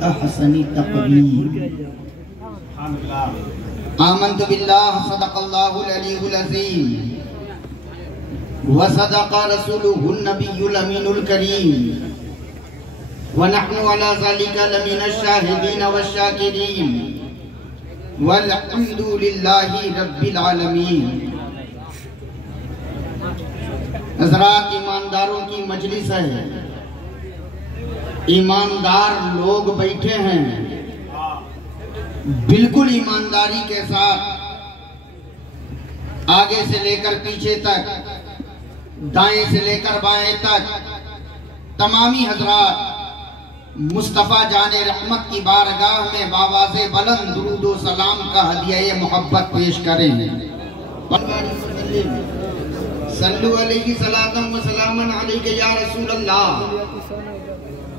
बिअहसनि तक़वीम। आमन्तु बिल्लाह सदक़ल्लाहुल अलीयुल अज़ीम व सदक़ रसूलुहुन नबियुल अमीनुल करीम व नहनु अला ज़ालिका लमिनश शाहिदीन वश्शाकिरीन वल्हम्दुलिल्लाहि रब्बिल आलमीन। हज़रात, ईमानदारों की मजलिस है, ईमानदार लोग बैठे हैं। बिल्कुल ईमानदारी के साथ आगे से लेकर पीछे तक, दाएं से लेकर बाएं तक तमामी हजरात मुस्तफ़ा जाने रहमत की बारगाह में बावाज़े बुलंद दुरूद व सलाम का हदिया मोहब्बत पेश करें। सल्लु अलैहि सलातम व सलामन अलैका या रसूल अल्लाह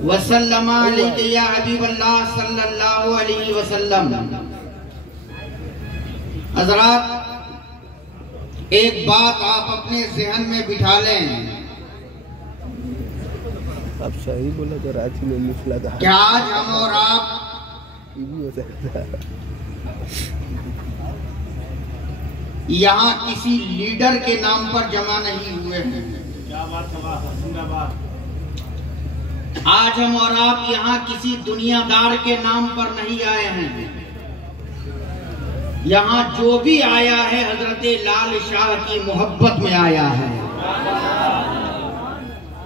व सल्लमा अलैका या हबीब अल्लाह सल्लल्लाहु अलैहि वसल्लम। हजरात, एक बात आप अपने ज़हन में बिठा लें। आप सही बोला तो रांची में मूसलाधार। क्या आज हम और आप यहाँ किसी लीडर के नाम पर जमा नहीं हुए हैं। क्या बात है, जिंदाबाद। आज हम और आप यहाँ किसी दुनियादार के नाम पर नहीं आए हैं। यहाँ जो भी आया है हजरत लाल शाह की मोहब्बत में आया है।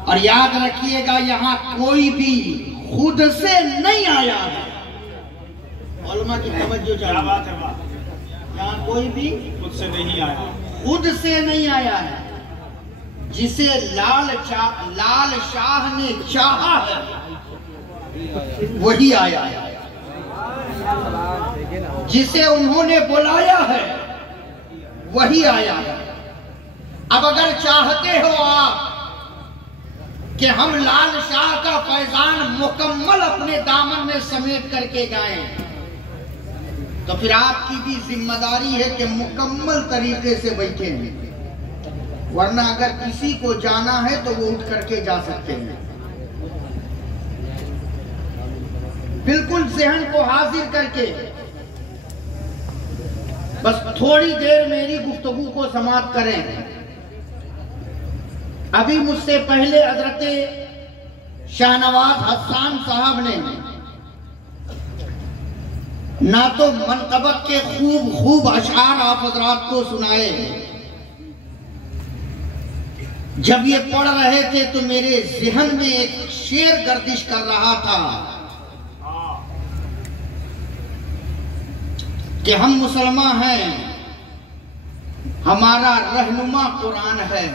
और याद रखिएगा, यहाँ कोई भी खुद से नहीं आया है। उलमा की तवज्जो चाहिए। क्या बात है, यहाँ कोई भी खुद से नहीं आया, खुद से नहीं आया है। जिसे लाल शाह ने चाहा है वही आया है। जिसे उन्होंने बुलाया है वही आया है। अब अगर चाहते हो आप कि हम लाल शाह का फैजान मुकम्मल अपने दामन में समेट करके गाएं, तो फिर आपकी भी जिम्मेदारी है कि मुकम्मल तरीके से बैठें। वरना अगर किसी को जाना है तो वो उठ करके जा सकते हैं। बिल्कुल ज़हन को हाजिर करके बस थोड़ी देर मेरी गुफ्तगू को समाप्त करें। अभी मुझसे पहले हजरत शाहनवाज हसन साहब ने ना तो मनक़बत के खूब अशआर आप हजरात को सुनाए। जब ये पढ़ रहे थे तो मेरे ज़हन में एक शेर गर्दिश कर रहा था कि हम मुसलमान हैं, हमारा रहनुमा कुरान है।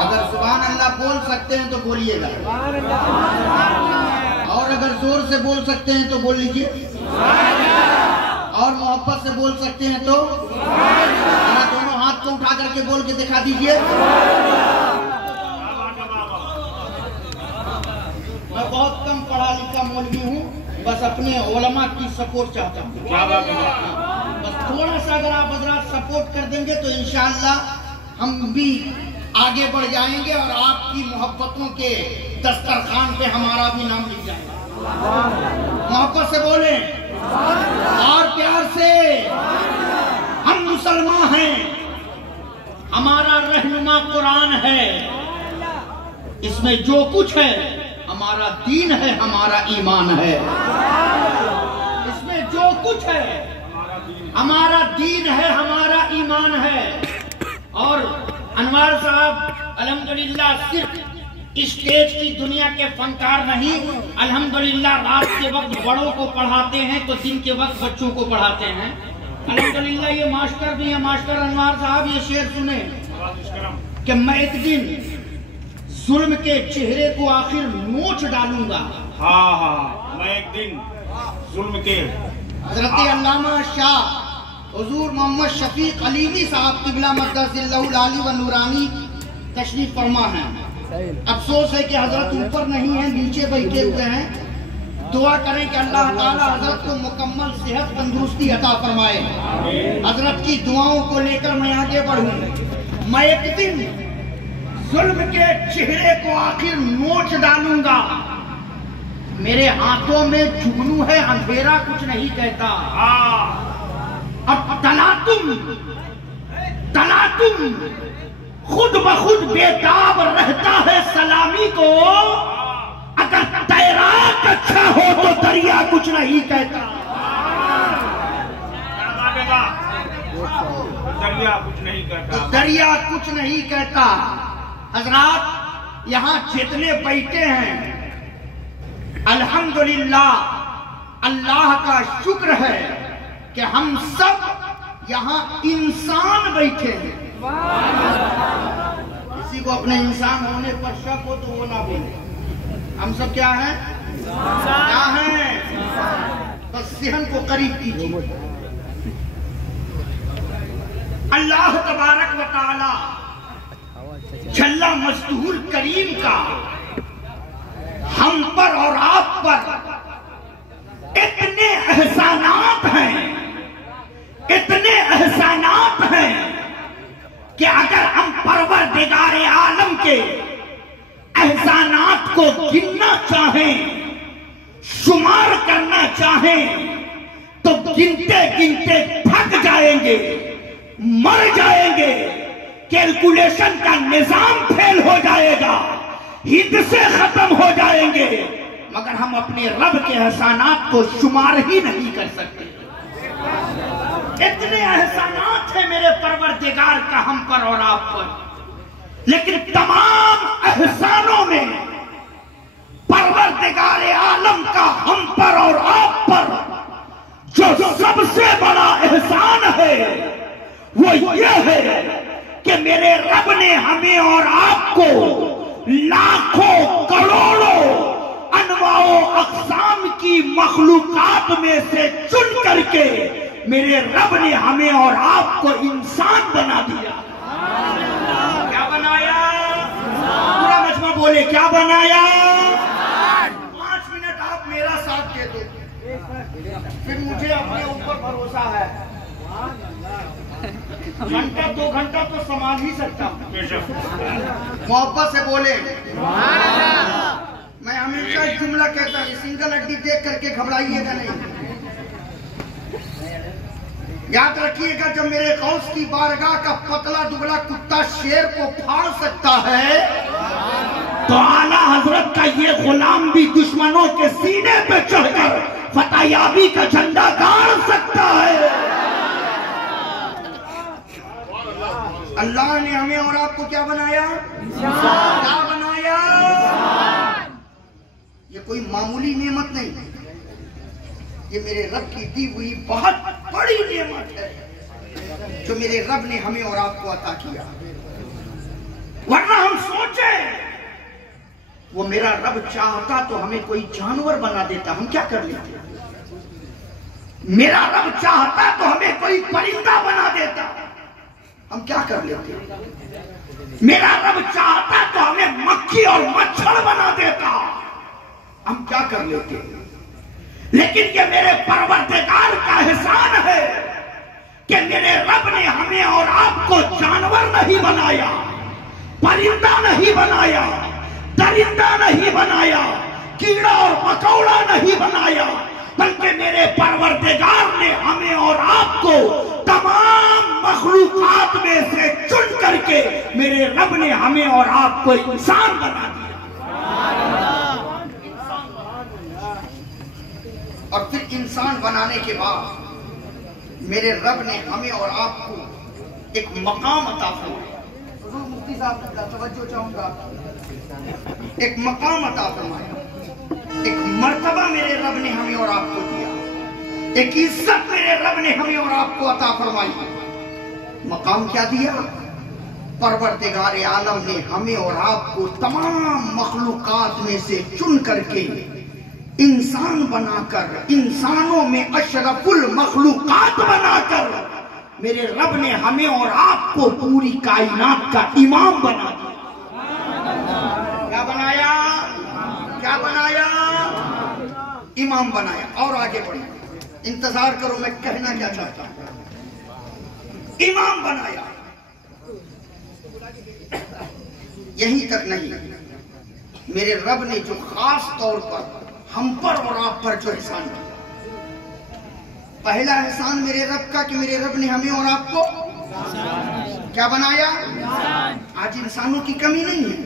अगर सुभान अल्लाह बोल सकते हैं तो बोलिएगा, और अगर जोर से बोल सकते हैं तो बोल लीजिए, और मोहब्बत से बोल सकते हैं तो दोनों हाथ को उठा करके बोल के दिखा दीजिए। मैं बहुत कम पढ़ा लिखा मौलवी हूँ, बस अपने उलमा की सपोर्ट चाहता हूँ। बस थोड़ा सा अगर आप हजरात सपोर्ट कर देंगे तो इंशाअल्लाह हम भी आगे बढ़ जाएंगे और आपकी मोहब्बतों के दस्तरखान पे हमारा भी नाम लिख जाएगा। मोहब्बत से बोलें और प्यार से। हम मुसलमान हैं, हमारा रहनुमा कुरान है। इसमें जो कुछ है हमारा दीन है, हमारा ईमान है। इसमें जो कुछ है हमारा दीन है, हमारा ईमान है। और अनवर साहब अल्हम्दुलिल्लाह सिर्फ स्टेज की दुनिया के फनकार नहीं, अल्हम्दुलिल्लाह रात के वक्त बड़ों को पढ़ाते हैं तो दिन के वक्त बच्चों को पढ़ाते हैं। अल्हम्दुलिल्लाह ये मास्टर भी है। मास्टर अनवर साहब ये शेर सुने कि मैं एक दिन जुल्म के चेहरे को आखिर नोच डालूंगा। हाँ हाँ, मैं एक दिन जुल्म के। हजरत अल्लामा शाह हुजूर मोहम्मद शफीक अलीवी साहब क़िबला मक़दसिल्लाहुल आली व नूरानी तशरीफ फरमा है। अफसोस है कि हजरत ऊपर नहीं है, नीचे बैठे हुए हैं। दुआ करें कि अल्लाह ताला हजरत को मुकम्मल सेहत तंदुरुस्ती अता फरमाए। हजरत की दुआओं को लेकर मैं आगे बढ़ूं। मैं एक दिन जुल्म के चेहरे को आखिर नोच डालूंगा। मेरे हाथों में जुगनू है, अंधेरा कुछ नहीं कहता। अब तलातुम खुद ब खुद बेताब रहता है सलामी को। अगर तैराक अच्छा हो तो दरिया कुछ नहीं कहता। दरिया कुछ नहीं कहता। तो दरिया कुछ नहीं कहता। हजरात, यहाँ जितने बैठे हैं, अल्हम्दुलिल्लाह, अल्लाह का शुक्र है कि हम सब यहाँ इंसान बैठे हैं। किसी को अपने इंसान होने पर शक हो तो वो ना बोले। हम सब क्या हैं? क्या हैं? बस सेहन को करीब कीजिए। अल्लाह तबारक व तआला जल्ला मजदूर करीम का हम पर और आप पर इतने एहसानात हैं, इतने एहसानात हैं कि अगर हम परवरदिगारे आलम के एहसानात को गिनना चाहें, शुमार करना चाहें, तो गिनते गिनते थक जाएंगे, मर जाएंगे, कैलकुलेशन का निजाम फेल हो जाएगा, हिद से खत्म हो जाएंगे, मगर हम अपने रब के एहसानात को शुमार ही नहीं कर सकते। इतने एहसानात हैं मेरे परवरदिगार का हम पर और आप पर, लेकिन तमाम एहसानों में परवरदिगार आलम का हम पर और आप पर जो सबसे बड़ा एहसान है वो ये है कि मेरे रब ने हमें और आपको लाखों करोड़ों अनवाओ अक़साम की मखलूकात में से चुन करके मेरे रब ने हमें और आपको इंसान बना दिया। क्या बनाया? पूरा मजमा बोले, क्या बनाया? 5 मिनट आप मेरा साथ दे दो, फिर मुझे अपने ऊपर भरोसा है। घंटा 2 घंटा तो संभाल ही सकता हूँ। मोहब्बत से बोले। मैं हमेशा एक जुमला कहता हूँ, सिंगल हड्डी देख करके घबराइएगा नहीं। याद रखिएगा, जब मेरे गौस की बारगाह का पतला दुबला कुत्ता शेर को फाड़ सकता है, तो आला हजरत का ये गुलाम भी दुश्मनों के सीने पे चढ़कर फतहयाबी का झंडा गाड़ सकता है। अल्लाह ने हमें और आपको क्या बनाया? क्या बनाया? ये कोई मामूली नेमत नहीं, ये मेरे रब की दी हुई बहुत बड़ी नेमत है जो मेरे रब ने हमें और आपको अता किया। वरना हम सोचे, वो मेरा रब चाहता तो हमें कोई जानवर बना देता, हम क्या कर लेते? मेरा रब चाहता तो हमें कोई परिंदा बना देता, हम क्या कर लेते? मेरा रब चाहता तो हमें मक्खी और मच्छर बना देता, हम क्या कर लेते? लेकिन ये मेरे परवरदिगार का एहसान है कि मेरे रब ने हमें और आपको जानवर नहीं बनाया, परिंदा नहीं बनाया, दरिंदा नहीं बनाया, कीड़ा और मकौड़ा नहीं बनाया, बल्कि मेरे परवरदिगार ने हमें और आपको तमाम मखलूकात में से चुन करके मेरे रब ने हमें और आपको इंसान बना दिया। और फिर इंसान बनाने के बाद मेरे रब ने हमें और आपको एक मकाम अता फरमाया। मुफ्ती साहब तवज्जो चाहूंगा, एक मकाम अता फरमाया, एक मर्तबा मेरे रब ने हमें और आपको दिया, एक इज्जत मेरे रब ने हमें और आपको अता फरमाई। मकाम क्या दिया? परवरदिगार आलम ने हमें और आपको तमाम मखलूकात में से चुन करके इंसान बनाकर, इंसानों में अशरफुल मखलूकात बनाकर मेरे रब ने हमें और आपको पूरी कायनात का इमाम बना दिया। क्या बनाया? क्या बनाया? इमाम बनाया। और आगे बढ़े, इंतजार करो मैं कहना क्या चाहता हूं। इमाम बनाया। यहीं तक नहीं, मेरे रब ने जो खास तौर पर हम पर और आप पर जो एहसान किया। पहला एहसान मेरे रब का कि मेरे रब ने हमें और आपको क्या बनाया। आज इंसानों की कमी नहीं है,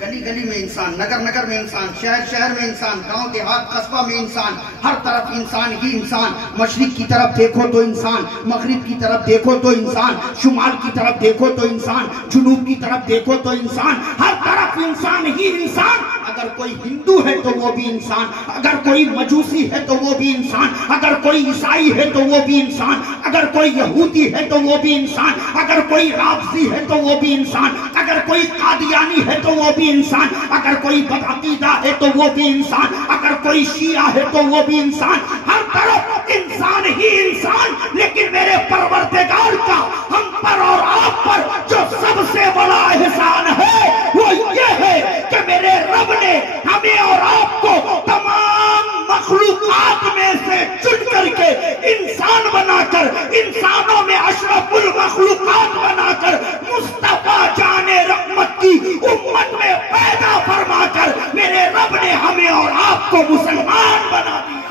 गली गली में इंसान, नगर नगर में इंसान, शहर शहर में इंसान, गांव देहात कस्बा में इंसान, हर तरफ इंसान ही इंसान। मशरिक की तरफ देखो तो इंसान, मगरिब की तरफ देखो तो इंसान, शुमाल की तरफ देखो तो इंसान, जुनूब की तरफ देखो तो इंसान, हर तरफ इंसान ही इंसान। अगर कोई हिंदू है तो वो भी इंसान, अगर कोई मजूसी है तो वो भी इंसान, अगर कोई ईसाई है तो वो भी इंसान, अगर कोई यहूदी है तो वो भी इंसान, अगर कोई राफजी है तो वो भी इंसान, अगर कोई कादियानी है तो वो भी इंसान, अगर कोई बदअकीदा है तो वो भी इंसान, अगर कोई शिया है तो वो भी इंसान। हर तरफ इंसान ही इंसान। लेकिन मेरे परवरदिगार का हम पर और आप पर जो सबसे बड़ा एहसान है वो ये है कि मेरे रब ने हमें और आपको तमाम मखलूकात में से चुन करके इंसान बनाकर, इंसानों में अशरफुल मखलूकात बनाकर, मुस्तफा जाने रहमत की उम्मत में पैदा फरमाकर मेरे रब ने हमें और आपको मुसलमान बना दिया।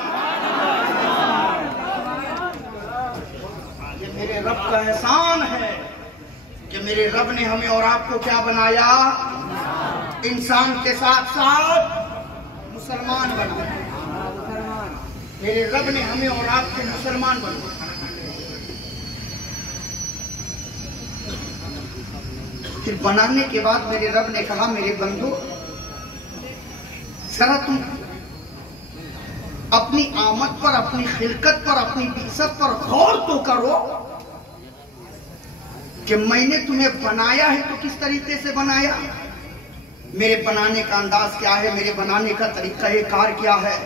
ये मेरे रब का एहसान है कि मेरे रब ने हमें और आपको क्या बनाया, इंसान के साथ साथ मुसलमान बनाया। मेरे रब ने हमें और आपको मुसलमान बनाया। फिर बनाने के बाद मेरे रब ने कहा, मेरे बंदो जरा तुम अपनी आमद पर, अपनी खिलकत पर, अपनी बिसत पर गौर तो करो कि मैंने तुम्हें बनाया है तो किस तरीके से बनाया। मेरे बनाने का अंदाज क्या है, मेरे बनाने का तरीका कार क्या है।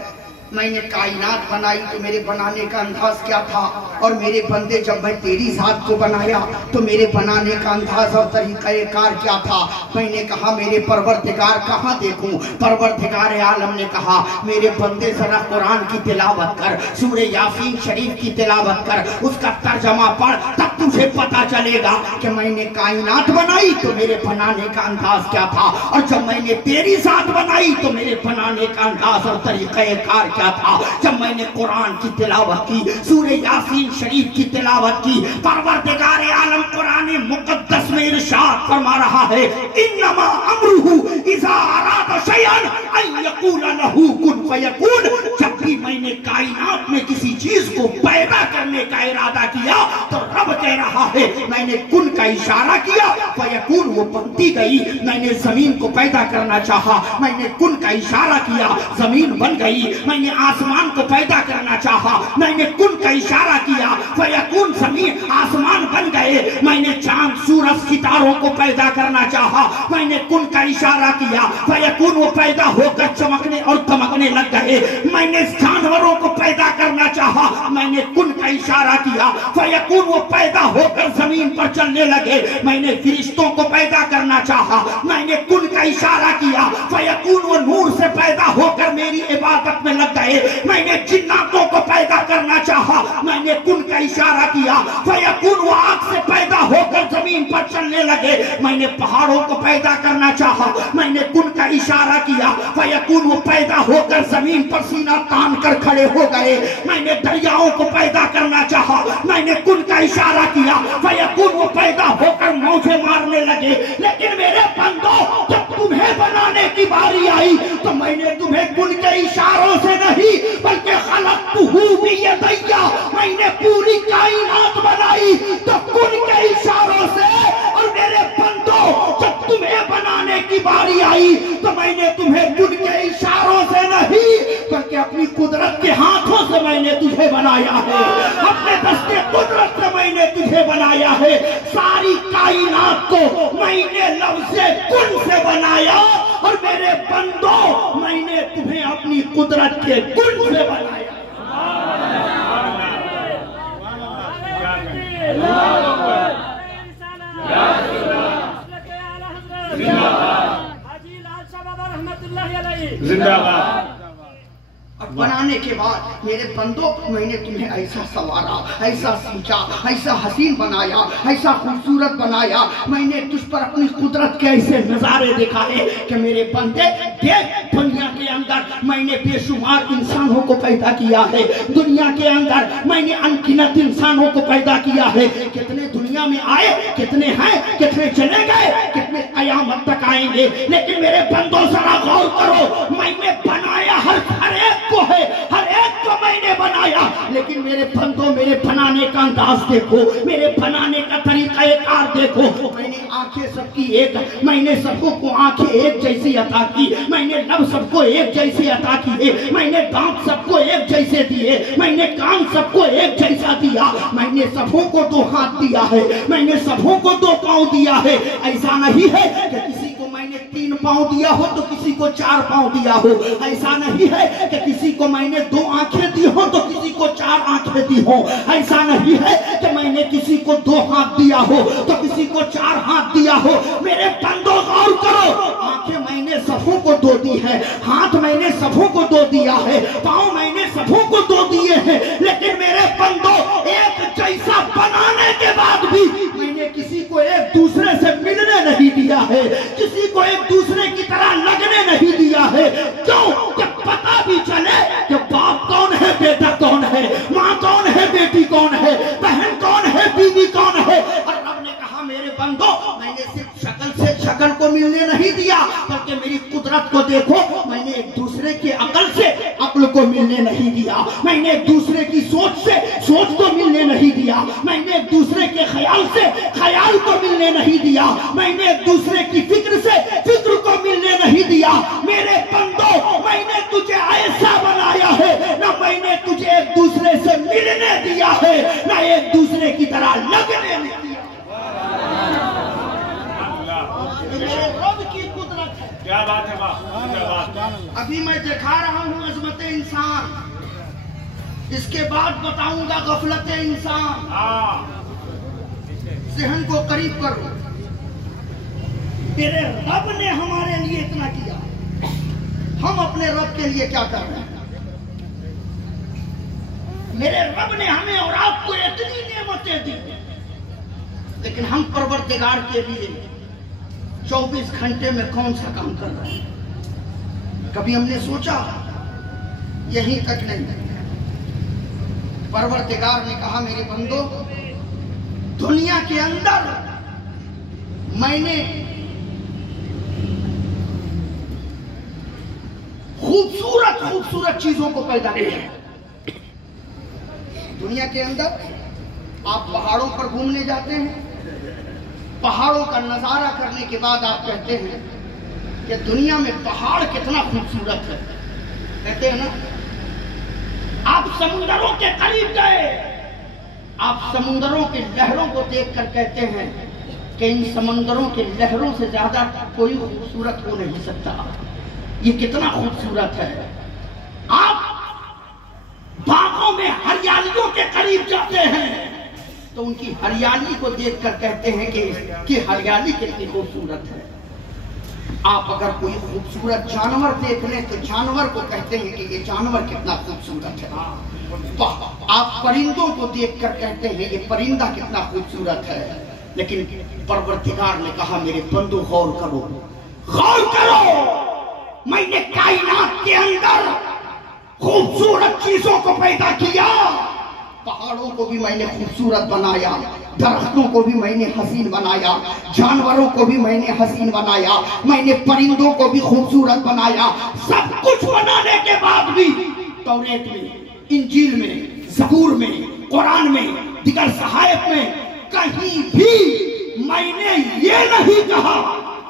मैंने कायनात बनाई तो मेरे बनाने का अंदाज क्या था। और मेरे बंदे जब मैं तेरी जात को बनाया तो मेरे बनाने का अंदाज और तरीका कार क्या था। मैंने कहा मेरे परवरदिगार कहाँ देखूं। परवरदिगार आलम ने कहा मेरे बंदे जरा कुरान की तिलावत कर, सूरे यासीन शरीफ की तिलावत कर, उसका तर्जमा पढ़, तब तुझे पता चलेगा कि मैंने कायनात बनाई तो मेरे बनाने का अंदाज क्या था, और जब मैंने तेरी जात बनाई तो मेरे बनाने का अंदाज और तरीका कार क्या था। जब मैंने कुरान की तिलावत की, सूरे यासीन शरीफ की तिलावत की, परवरदिगार आलम कुरान मुकद्दस में इरशाद फरमा रहा है, इन्नमा अमरुहु इज़ा अरादा शयअन अन यक़ूल लहू कुन फयकून। जब भी मैंने कायनात में किसी चीज को पैदा करने का इरादा किया तो रब कह रहा है मैंने कुन का इशारा किया, फयकून वो बनती गई। मैंने जमीन को पैदा करना चाहा, मैंने कुन का इशारा किया, जमीन बन गई। मैंने आसमान को पैदा करना चाहा, मैंने कुन का इशारा किया, फयकून जमीन आसमान बन गए। मैंने चांद सूरज सितारों को पैदा करना चाहा, मैंने कुन का इशारा किया, फयकून वो पैदा होकर चमकने और दमकने लग गए। मैंने जानवरों को पैदा करना चाहा, मैंने कुन का इशारा किया, फयकून वो पैदा होकर जमीन पर चलने लगे। मैंने फरिश्तों को पैदा करना चाहा, मैंने कुन का इशारा किया, फयकून वो नूर से पैदा होकर मेरी इबादत में लग गए। मैंने जिन्नातों को पैदा करना चाहा, मैंने कुन का इशारा किया, फयकून वो आग से पैदा होकर जमीन पर चलने लगे। मैंने पहाड़ों को पैदा करना चाहा, मैंने कुन का इशारा किया, फयकून वो पैदा होकर जमीन पर सीना तान कर खड़े हो गए। मैंने दरियाओं को पैदा करना चाहा, मैंने कुन का इशारा किया, फयकून वो पैदा होकर मौजें मारने लगे। लेकिन मेरे बंदो जब तुम्हें बनाने की बारी आई तो मैंने तुम्हें कुन के इशारों से नहीं बल्कि खलक़तुहू बियदैया, मैंने पूरी कायनात बनाई तो कुन के इशारों से। और मेरे बंदो जब तुम्हें बनाने की बारी आई तो मैंने तुम्हें कुन के इशारों से नहीं बल्कि अपनी कुदरत के हाथों से मैंने तुझे बनाया है, अपने दस्ते कुदरत से मैंने तुझे बनाया है। सारी कायनात को मैंने लफ्ज़े कुन से बनाया और मेरे बंदो मैंने तुम्हें अपनी कुदरत के कुन से बनाया। जिंदाबाद। और बनाने के बाद मेरे बंदो मैंने तुम्हें ऐसा संवारा, ऐसा सींचा, ऐसा हसीन बनाया, ऐसा खूबसूरत बनाया, मैंने तुझ पर अपनी कुदरत के ऐसे नजारे दिखाए कि मेरे बंदे देख, दुनिया के अंदर मैंने बेशुमार इंसानों को पैदा किया है, दुनिया के अंदर मैंने अनगिनत इंसानों को पैदा किया है। कितने दुनिया में आए, कितने हैं, कितने चले गए, कितने कयामत तक आएंगे, लेकिन मेरे बंदों जरा गौर करो, मैंने बनाया हर एक को है, हर एक को मैंने बनाया, लेकिन मेरे बंदों मेरे बनाने का अंदाज देखो, मेरे बनाने का तरीका कार देखो। मैंने आंखें सबकी एक, मैंने सबको को आंखें एक जैसी अता की, मैंने लब सबको एक जैसे अता किए, मैंने दांत सबको एक जैसे दिए, मैंने कान सबको एक जैसा दिया, मैंने सबों को 2 हाथ दिया है, मैंने सबों को 2 पांव दिया है। ऐसा नहीं है कि किसी को मैंने 3 पांव दिया हो तो किसी को 4 पांव दिया हो, ऐसा नहीं है कि किसी को मैंने 2 आंखें दी हो तो किसी को 4 आंखें दी हो, ऐसा नहीं है कि मैंने किसी को 2 हाथ दिया हो तो किसी को 4 हाथ दिया हो। मेरे बंदों गौर करो, आंखें मैंने सबों को 2 दी है, हाथ मैंने सबों को 2 दिया है, पांव मैंने सबों को 2 दिए हैं, लेकिन मेरे बंदों एक जैसा बनाने के बाद भी मैंने किसी को एक दूसरे से मिलने नहीं दिया है, किसी को एक दूसरे की तरह लगने नहीं दिया है। क्यों? कि पता भी चले कि बाप कौन है, बेटा कौन है, माँ कौन है, बेटी कौन है, बहन कौन है, बीवी कौन है। और रब ने कहा मेरे बंदो, मैंने सिर्फ शक्ल से शक्ल को मिलने नहीं दिया, बल्कि मेरी कुदरत को देखो, मैंने एक दूसरे के अकल से अक्ल को मिलने नहीं दिया, मैंने एक दूसरे की सोच से सोच को मिलने नहीं दिया, मैंने एक दूसरे के ख्याल से ख्याल को मिलने नहीं दिया, मैंने एक दूसरे की फिक्र से फिक्र को मिलने नहीं दिया। मेरे बंदो, मैंने तुझे ऐसा बनाया है, ना मैंने तुझे एक दूसरे से मिलने दिया है, ना एक दूसरे की तरह लगने नहीं दिया। मेरे रब की कुदरत है। क्या बात है, वाह। अभी मैं दिखा रहा हूँ अजमत इंसान, इसके बाद बताऊंगा गफलत इंसान। ज़हन को करीब करो, मेरे रब ने हमारे लिए इतना किया, हम अपने रब के लिए क्या कर रहे हैं? मेरे रब ने हमें और आपको इतनी नेमतें दी, लेकिन हम परवरदिगार के लिए 24 घंटे में कौन सा काम कर रहे हैं? कभी हमने सोचा? यहीं तक नहीं। परवरदिगार ने कहा मेरे बंदो, दुनिया के अंदर मैंने खूबसूरत खूबसूरत चीजों को पैदा किया। दुनिया के अंदर आप पहाड़ों पर घूमने जाते हैं, पहाड़ों का नजारा करने के बाद आप कहते हैं कि दुनिया में पहाड़ कितना खूबसूरत है, कहते हैं ना। आप समुद्रों के करीब गए, आप समुद्रों की लहरों को देखकर कहते हैं कि इन समुद्रों के लहरों से ज्यादा कोई खूबसूरत हो नहीं सकता, ये कितना खूबसूरत है। आप बागों में हरियालियों के करीब जाते हैं तो उनकी हरियाली को देखकर कहते हैं कि हरियाली कितनी खूबसूरत है। आप अगर कोई खूबसूरत जानवर देख लें तो जानवर को कहते हैं कि ये जानवर कितना खूबसूरत है। आप परिंदों को देखकर कहते हैं ये परिंदा कितना खूबसूरत है। लेकिन परवरदिगार ने कहा मेरे बंदो गौर करो, गौर करो, मैंने कायनात के अंदर खूबसूरत चीजों को पैदा किया। पहाड़ों को भी मैंने खूबसूरत बनाया, दरख्तों को भी मैंने हसीन बनाया, जानवरों को भी मैंने हसीन बनाया, मैंने परिंदों को भी खूबसूरत बनाया। सब कुछ बनाने के बाद भी तौरात में, इंजील में, ज़बूर में, कुरान में, दिगर सहायफ में कहीं भी मैंने ये नहीं कहा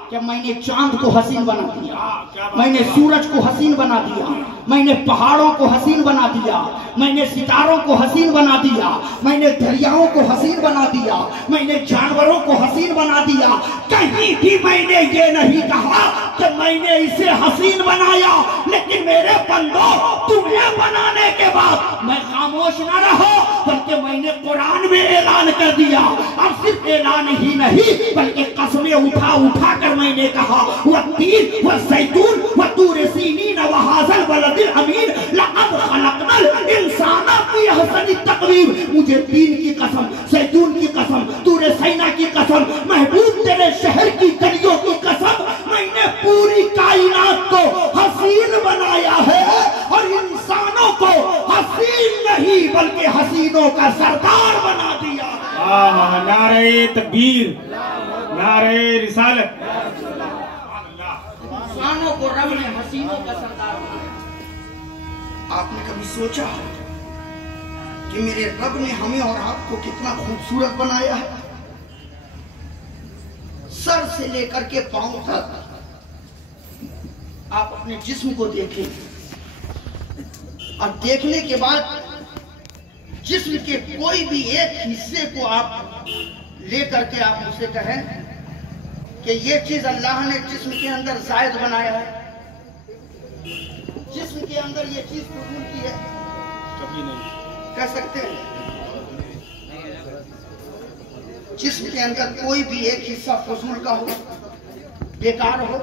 कि मैंने चांद को हसीन बना दिया, मैंने सूरज को हसीन बना दिया, मैंने पहाड़ों को हसीन बना दिया, मैंने सितारों को हसीन बना दिया, मैंने दरियाओं को हसीन बना दिया, मैंने जानवरों को हसीन बना दिया। कहीं भी मैंने ये नहीं कहा कि मैंने इसे हसीन बनाया, लेकिन मेरे बंदो तुम्हें बनाने के बाद मैं खामोश न रहा, बल्कि मैंने कुरान में ऐलान कर दिया। और सिर्फ ऐलान ही नहीं बल्कि कसमें उठा उठा कर मैंने कहा, वह तीन वह ज़ैतून वह तूर सीनीन व हाज़ल बलदिल अमीन लक़द खलक़नल इंसान फी अहसनि तक़वीम। मुझे तीन की कसम, ज़ैतून की कसम, तूर सीना की कसम, महबूब तेरे शहर की गलियों की कसम, मैंने पूरी कायनात को हसीन बनाया है और इंसानों को हसीन नहीं बल्कि हसीनों का सरदार बना दिया। नारे तकबीर, नारे रिसालत। इंसानों को रब ने हसीनों का सरदार बनाया। आपने कभी सोचा कि मेरे रब ने हमें और आपको कितना खूबसूरत बनाया है? सर से लेकर के पांव तक आप अपने जिस्म को देखें और देखने के बाद जिस्म के कोई भी एक हिस्से को आप लेकर के आप मुझसे कहें कि ये चीज अल्लाह ने जिस्म के अंदर जायद बनाया है, जिस्म के अंदर ये चीज कबूल की है, कभी नहीं कह सकते हैं? जिस्म के अंदर कोई भी एक हिस्सा फजूल का हो, बेकार हो,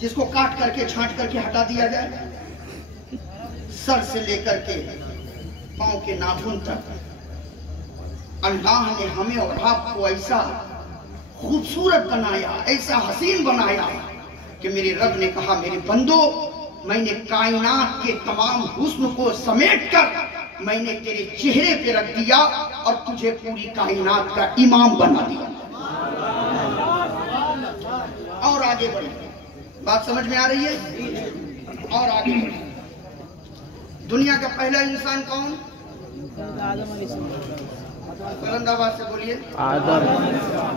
जिसको काट करके छांट करके हटा दिया जाए, सर से लेकर के पांव के नाखून तक अल्लाह ने हमें और आपको ऐसा खूबसूरत बनाया, ऐसा हसीन बनाया कि मेरे रब ने कहा, मेरे बंदो मैंने कायनात के तमाम हुस्न को समेट कर मैंने तेरे चेहरे पे रख दिया और तुझे पूरी कायनात का इमाम बना दिया। और आगे बढ़े, बात समझ में आ रही है? और आगे बढ़े। दुनिया का पहला इंसान कौन? बुलंद आवाज से बोलिए। आदम।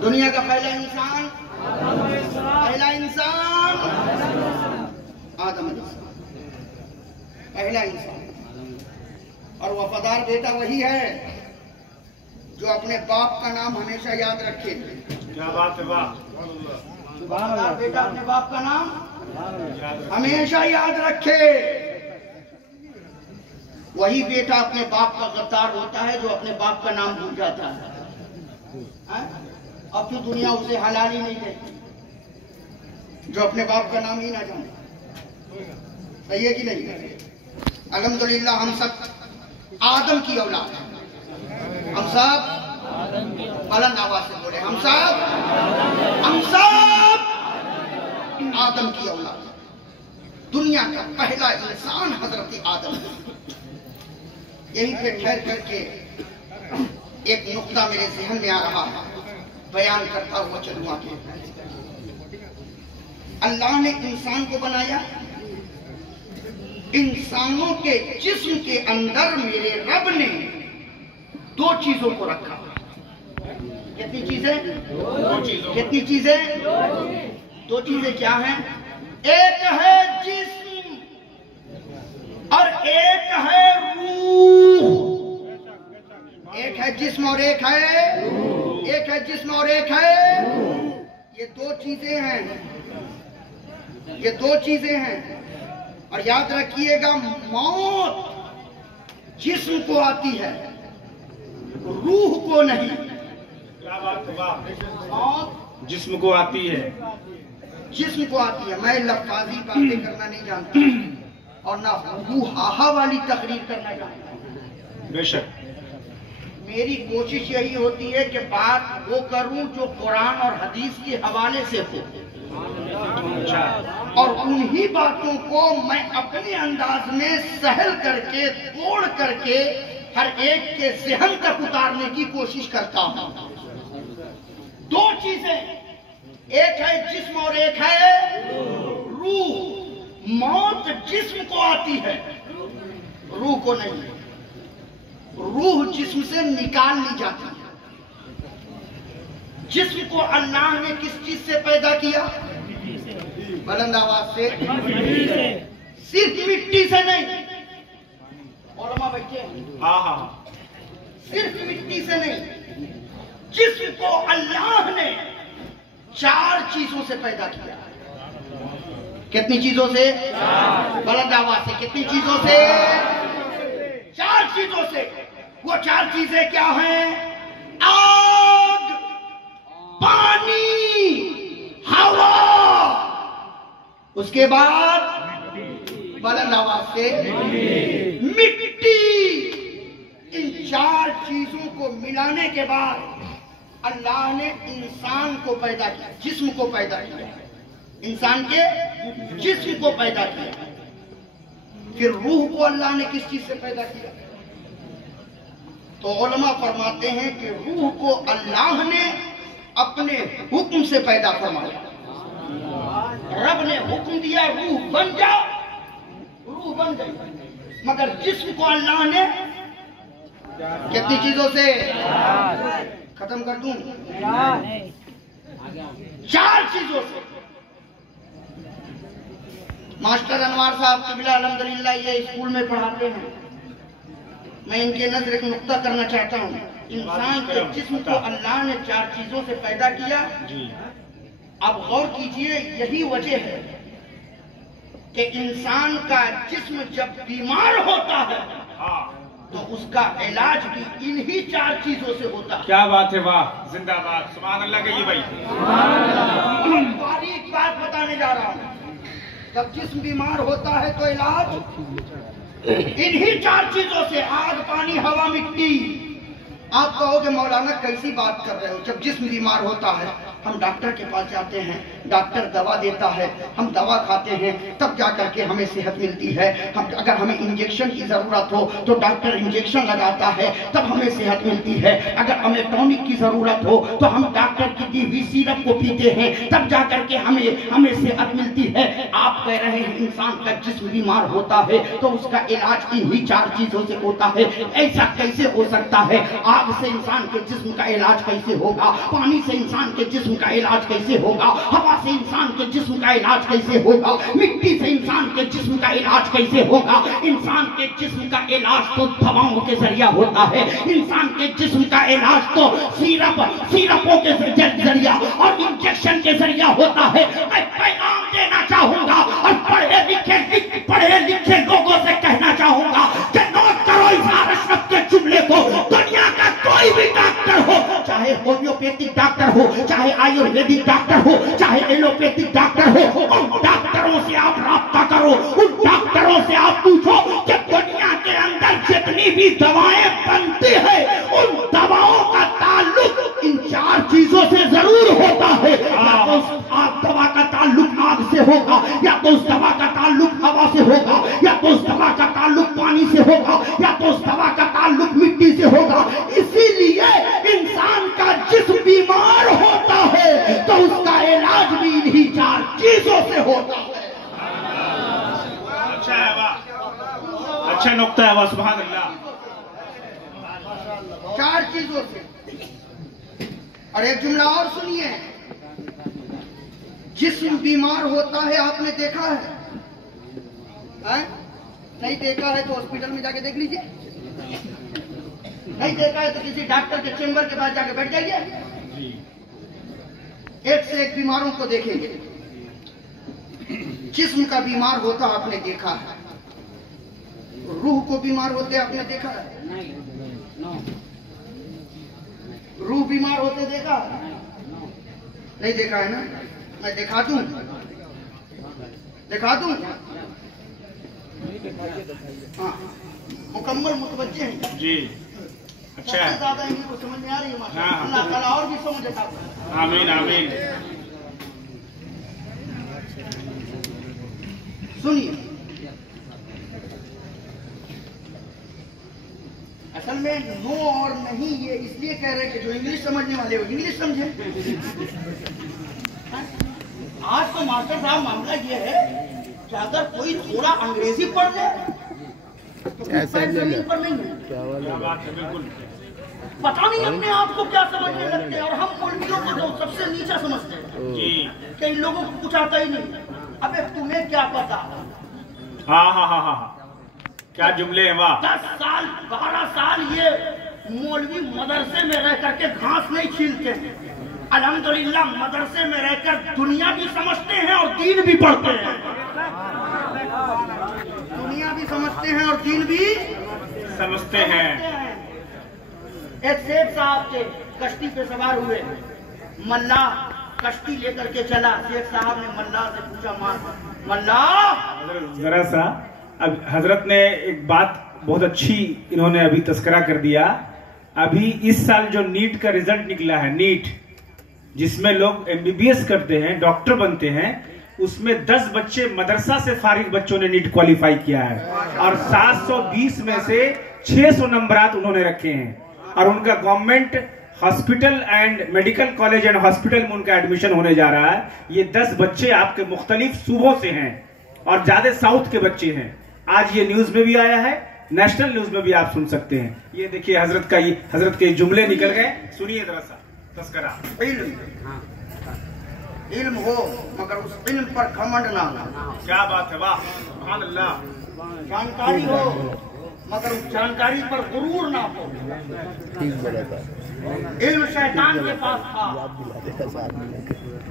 दुनिया का पहला इंसान, पहला इंसान आदम अलैहिस्सलाम, पहला इंसान। और वफादार बेटा वही है जो अपने बाप का नाम हमेशा याद रखे। क्या बात है, वाह। वफादार बेटा अपने बाप का नाम हमेशा याद रखे। वही बेटा अपने बाप का गद्दार होता है जो अपने बाप का नाम भूल जाता है। अब तो दुनिया उसे हलाल ही नहीं देती जो अपने बाप का नाम ही ना जाने। सही है कि नहीं? अल्हम्दुलिल्लाह हम सब आदम की औलाद हैं। हम सब बुलंद आवाज से बोले, हम सब आदम की औलाद। दुनिया का पहला इंसान हजरत आदम है। यहीं पे ठहर करके एक नुक्ता मेरे जहन में आ रहा है, बयान करता हुआ चलूं आगे। अल्लाह ने इंसान को बनाया, इंसानों के जिस्म के अंदर मेरे रब ने दो चीजों को रखा। कितनी चीजें? कितनी चीजें? दो चीजें क्या हैं? एक है जिस्म और एक है रूह। एक है जिस्म और एक है जिस्म और एक है। ये दो चीजें हैं, ये दो चीजें हैं। और याद रखिएगा, मौत जिस्म को आती है, रूह को नहीं। क्या बात है, वाह। मौत जिस्म को आती है, जिस्म को आती है। मैं लफ्ज़ी बातें करना नहीं जानता और ना हाहा वाली तकरीर करना जानता। बेशक मेरी कोशिश यही होती है कि बात वो करूं जो कुरान और हदीस के हवाले से हो, और उन्हीं बातों को मैं अपने अंदाज में सहल करके, तोड़ करके हर एक के ज़हन तक उतारने की कोशिश करता हूं। दो चीजें, एक है जिस्म और एक है रूह। मौत जिस्म को आती है, रूह को नहीं। रूह जिस्म से निकाल ली जाती है। जिस्म को अल्लाह ने किस चीज से पैदा किया? बुलंद आवाज से, सिर्फ मिट्टी से नहीं। उलमा बैठे, हाँ हाँ, सिर्फ मिट्टी से नहीं, जिस्म को अल्लाह ने 4 चीजों से पैदा किया। कितनी चीजों से? बलद आवाज से। कितनी चीजों से? 4 चीजों से। वो 4 चीजें क्या हैं? आग, पानी, हवा, उसके बाद बुलंद आवाज से मिट्टी। इन 4 चीजों को मिलाने के बाद अल्लाह ने इंसान को पैदा किया, जिस्म को पैदा किया, इंसान के जिस्म को पैदा किया। फिर रूह को अल्लाह ने किस चीज से पैदा किया? तो उलमा फरमाते हैं कि रूह को अल्लाह ने अपने हुक्म से पैदा फरमाया। रब ने हुक्म दिया रूह बन जा, रूह बन गई। मगर जिस्म को अल्लाह ने कितनी चीजों से? खत्म कर दूं? 4 चीजों से। मास्टर अनवार साहब क़िबला अल्हम्दुलिल्लाह ये स्कूल में पढ़ाते हैं। मैं इनके नजर एक नुक्ता करना चाहता हूँ। इंसान के जिस्म को अल्लाह ने 4 चीजों से पैदा किया। अब गौर कीजिए, यही वजह है कि इंसान का जिस्म जब बीमार होता है तो उसका इलाज भी इन्हीं 4 चीजों से होता है। क्या बात है, वाह, जिंदाबाद, सुभान अल्लाह कहिए भाई। बारीक बात बताने जा रहा हूँ। जब जिस्म बीमार होता है तो इलाज इन्हीं 4 चीजों से, आग, पानी, हवा, मिट्टी। आप कहोगे मौलाना कैसी बात कर रहे हो? जब जिस्म बीमार होता है हम डॉक्टर के पास जाते हैं, डॉक्टर दवा देता है, हम दवा खाते हैं, तब जा करके हमें सेहत मिलती है। हम अगर हमें इंजेक्शन की जरूरत हो तो डॉक्टर इंजेक्शन लगाता है, तब हमें सेहत मिलती है। अगर हमें टॉनिक की जरूरत हो तो हम डॉक्टर की दी हुई सिरप को पीते हैं, तब जा करके हमें सेहत मिलती है। आप कह रहे हैं इंसान का जिस्म बीमार होता है तो उसका इलाज इन्हीं 4 चीजों से होता है। ऐसा कैसे हो सकता है? आग से इंसान के जिस्म का इलाज कैसे होगा? पानी से इंसान के जिस्म का इलाज कैसे होगा? हवा से इंसान के जिस्म का इलाज कैसे होगा? मिट्टी से इंसान के जिस्म का इलाज कैसे होगा? इंसान के जिस्म का इलाज तो दवाओं के जरिया होता है। इंसान के जिस्म का इलाज तो सिरपों के जरिया और इंजेक्शन के जरिया होता है। मैं पैगाम देना चाहूंगा और पढ़े लिखे लोगों से कहना चाहूंगा कि नोट करो इस अशरफ के जुमले को। दुनिया का कोई भी डॉक्टर हो, चाहे होम्योपैथिक डॉक्टर हो, चाहे आयुर्वेदिक डॉक्टर हो, चाहे एलोपैथिक डॉक्टर हो, उन डॉक्टरों से आप राब्ता करो। उन डॉक्टरों से आप पूछो कि दुनिया के अंदर जितनी भी दवाएं बनती है उन दवाओं का ताल्लुक इन 4 चीजों से जरूर होता है। या तो उस दवा का ताल्लुक आग से होगा, या तो उस दवा का ताल्लुक हवा से होगा, या तो उस दवा का ताल्लुक पानी से होगा, या तो उस दवा का ताल्लुक मिट्टी से होगा। इसीलिए इंसान का जिस्म बीमार होता है तो उसका इलाज भी इन्हीं 4 चीजों से होता है। अच्छा है, वाह, अच्छा नुक्ता है, वाह, सुभान अल्लाह। 4 चीजों से। और एक जुमला और सुनिए, जिस्म बीमार होता है, आपने देखा है? नहीं देखा है तो हॉस्पिटल में जाके देख लीजिए। नहीं देखा है तो किसी डॉक्टर के चेंबर के पास जाके बैठ जाइए। एक से एक बीमारों को देखेंगे। जिस्म का बीमार होता आपने देखा है, रूह को बीमार होते आपने देखा है? रूह बीमार होते देखा? नहीं देखा है ना? मैं दिखा दूं? हाँ, मुकम्मल मुतवज्जे हैं जी। अच्छा है, ज्यादा इनको समझ में आ रही है। हाँ। अल्लाह ताला और भी समझ आता है। आमीन आमीन। सुनिए, असल में नो और नहीं ये इसलिए कह रहे हैं कि जो इंग्लिश समझने वाले हो इंग्लिश समझे। आज तो मास्टर साहब मामला ये है कि अगर कोई थोड़ा अंग्रेजी पढ़ ले तो जमीन पर नहीं है। क्या बात है, बिल्कुल। पता नहीं अपने आप को क्या समझने लगते हैं और हम मुल्कियों को जो सबसे नीचा समझते हैं जी। कि इन लोगों को कुछ आता ही नहीं। अबे तुम्हें क्या पता? हाँ हाँ हाँ हाँ, क्या जुमले हैं, वाह। 10 साल 12 साल ये मौलवी मदरसे में रह करके घास नहीं छीलते हैं। अल्हम्दुलिल्लाह मदरसे में रहकर दुनिया भी समझते हैं और दीन भी पढ़ते हैं। दुनिया भी समझते हैं और दीन भी समझते हैं। एक सेठ साहब थे, कश्ती पे सवार हुए, मल्लाह कश्ती लेकर के चला। सेठ साहब ने मल्लाह से पूछा, मल्लाह जरा सा, अब हजरत ने एक बात बहुत अच्छी इन्होंने अभी तस्करा कर दिया। अभी इस साल जो नीट का रिजल्ट निकला है, नीट जिसमें लोग MBBS करते हैं, डॉक्टर बनते हैं, उसमें 10 बच्चे मदरसा से फारिग बच्चों ने नीट क्वालिफाई किया है और 720 में से 600 नंबरात उन्होंने रखे हैं और उनका government hospital and medical college and hospital में उनका एडमिशन होने जा रहा है। ये 10 बच्चे आपके मुख्तलिफ सूबों से हैं और ज्यादा साउथ के बच्चे हैं। आज ये न्यूज में भी आया है, नेशनल न्यूज में भी आप सुन सकते हैं। ये देखिए हजरत के जुमले निकल गए, सुनिए जरा सा तस्करा। इल्म हो मगर उस इल्म पर घमंड ना हो। क्या बात है, वाह सुभान अल्लाह। जानकारी हो मगर उस जानकारी पर गुरूर ना हो। ठीक बोला था। इल्म शैतान के पास था, याद दिला देगा साथ में।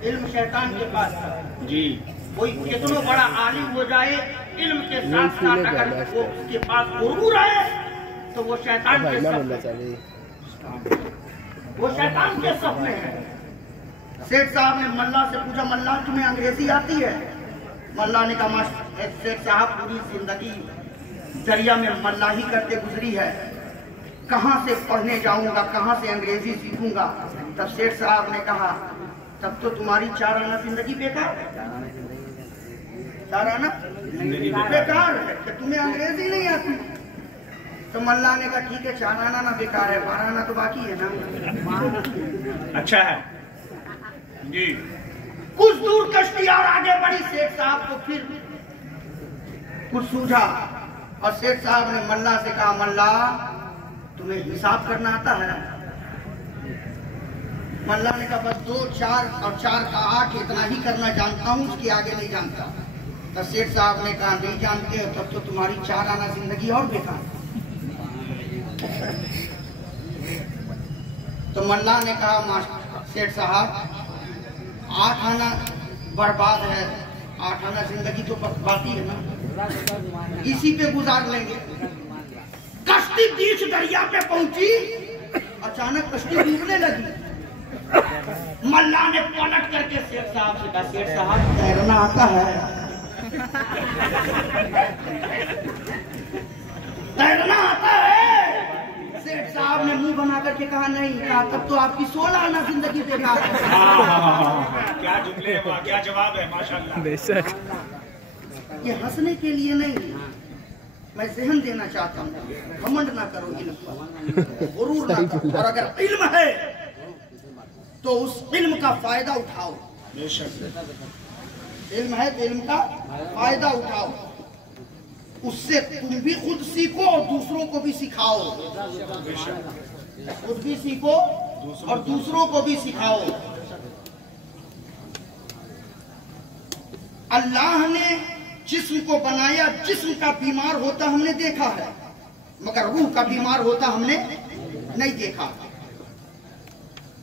इल्म शैतान के पास था जी। कोई कितना बड़ा आलिम हो जाए, इल्म के साथ साथ अगर वो उसके पास गुरूर है तो वो शैतान के शैतान के सफ में है। सेठ साहब ने मल्लाह से पूछा, मल्लाह तुम्हें अंग्रेजी आती है? मल्लाह ने कहा, सेठ साहब पूरी जिंदगी दरिया में मल्लाही करते गुजरी है, कहाँ से पढ़ने जाऊंगा, कहाँ से अंग्रेजी सीखूंगा। तब सेठ साहब ने कहा, तब तो तुम्हारी 4 आना जिंदगी बेकार है। 4 आना बेकार है कि तुम्हें अंग्रेजी नहीं आती। तो मल्लाह ने कहा, ठीक है 4 आना ना बेकार है, 12 आना तो बाकी है ना। अच्छा है जी। कुछ दूर कश्ती और आगे बढ़ी। सेठ साहब को फिर कुछ सूझा और सेठ साहब ने मल्लाह से कहा, मल्लाह तुम्हें हिसाब करना आता है? मल्लाह ने कहा, बस 2 4 और 4 का 8 इतना ही करना जानता हूँ, उसके आगे नहीं जानता। तो सेठ साहब ने कहा, नहीं जानते हो तब तो तुम्हारी 4 आना जिंदगी और बेकार। तो मल्लाह ने कहा, सेठ साहब 8 आना बर्बाद है, 8 आना जिंदगी तो बाकी है ना, इसी पे गुजार लेंगे। कश्ती बीच दरिया पे पहुंची, अचानक कश्ती डूबने लगी। मल्लाह ने पलट करके सेठ साहब से कहा, सेठ साहब तैरना आता है? तैरना आता है? सेठ साहब ने मुंह बना करके कहा, नहीं। कहा, तब तो आपकी 16 आना जिंदगी बेकार है। क्या जुमले, क्या जवाब है, माशाल्लाह। बेशक ये हंसने के लिए नहीं, मैं ज़हन देना चाहता हूँ। घमंड ना करो इल्म पर, गुरूर ना करो, और अगर इल्म है तो उस इल्म का फायदा उठाओ। इल्म है तो इल्म का फायदा उठाओ, उससे तुम भी खुद सीखो और दूसरों को भी सिखाओ। खुद भी सीखो और दूसरों को भी सिखाओ। अल्लाह ने जिस्म को बनाया, जिस्म का बीमार होता हमने देखा है, मगर रूह का बीमार होता हमने नहीं देखा।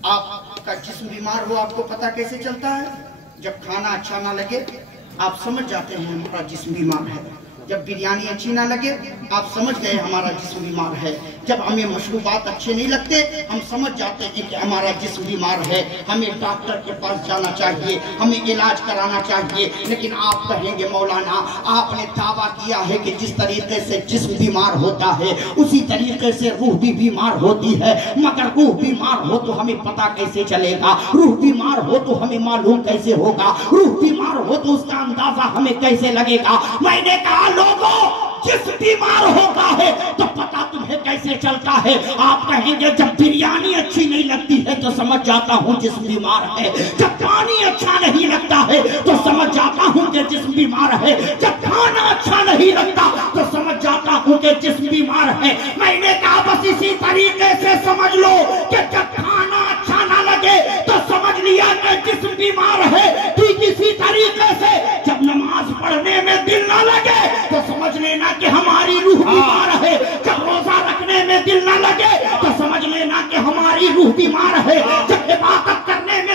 आपका जिस्म बीमार हो, आपको पता कैसे चलता है? जब खाना अच्छा ना लगे आप समझ जाते हैं हमारा जिस्म बीमार है। जब बिरयानी अच्छी ना लगे आप समझ गए हमारा जिस्म बीमार है। जब हमें मशरूबात अच्छे नहीं लगते हम समझ जाते हैं कि हमारा जिस्म बीमार है, हमें डॉक्टर के पास जाना चाहिए, हमें इलाज कराना चाहिए। लेकिन आप कहेंगे, मौलाना आपने दावा किया है कि जिस तरीके से जिस्म बीमार होता है उसी तरीके से रूह भी बीमार होती है, मगर रूह बीमार हो तो हमें पता कैसे चलेगा? रूह बीमार हो तो हमें मालूम कैसे होगा? रूह बीमार हो तो उसका अंदाजा हमें कैसे लगेगा? मैंने कहा, लोगों जिस्म बीमार होता है तो पता तुम्हें कैसे चलता है? आप कहेंगे जब बिरयानी अच्छी नहीं लगती है तो समझ जाता हूँ जिस्म बीमार है। जब पानी अच्छा नहीं लगता है तो समझ जाता हूँ कि जिस्म बीमार है। जब खाना अच्छा नहीं लगता तो समझ जाता हूँ कि जिस्म बीमार है। मैंने कहा बस इसी तरीके से समझ लो कि जब खाना अच्छा ना लगे तो समझ लिया कि जिस्म बीमार है। ठीक इसी तरीके से जब नमाज पढ़ने में दिल ना लगे तो समझ लेना कि हमारी रूह बीमार है। जब रोजा रखने में दिल ना लगे तो समझ लेना कि हमारी रूह बीमार है। जब इबादत करने में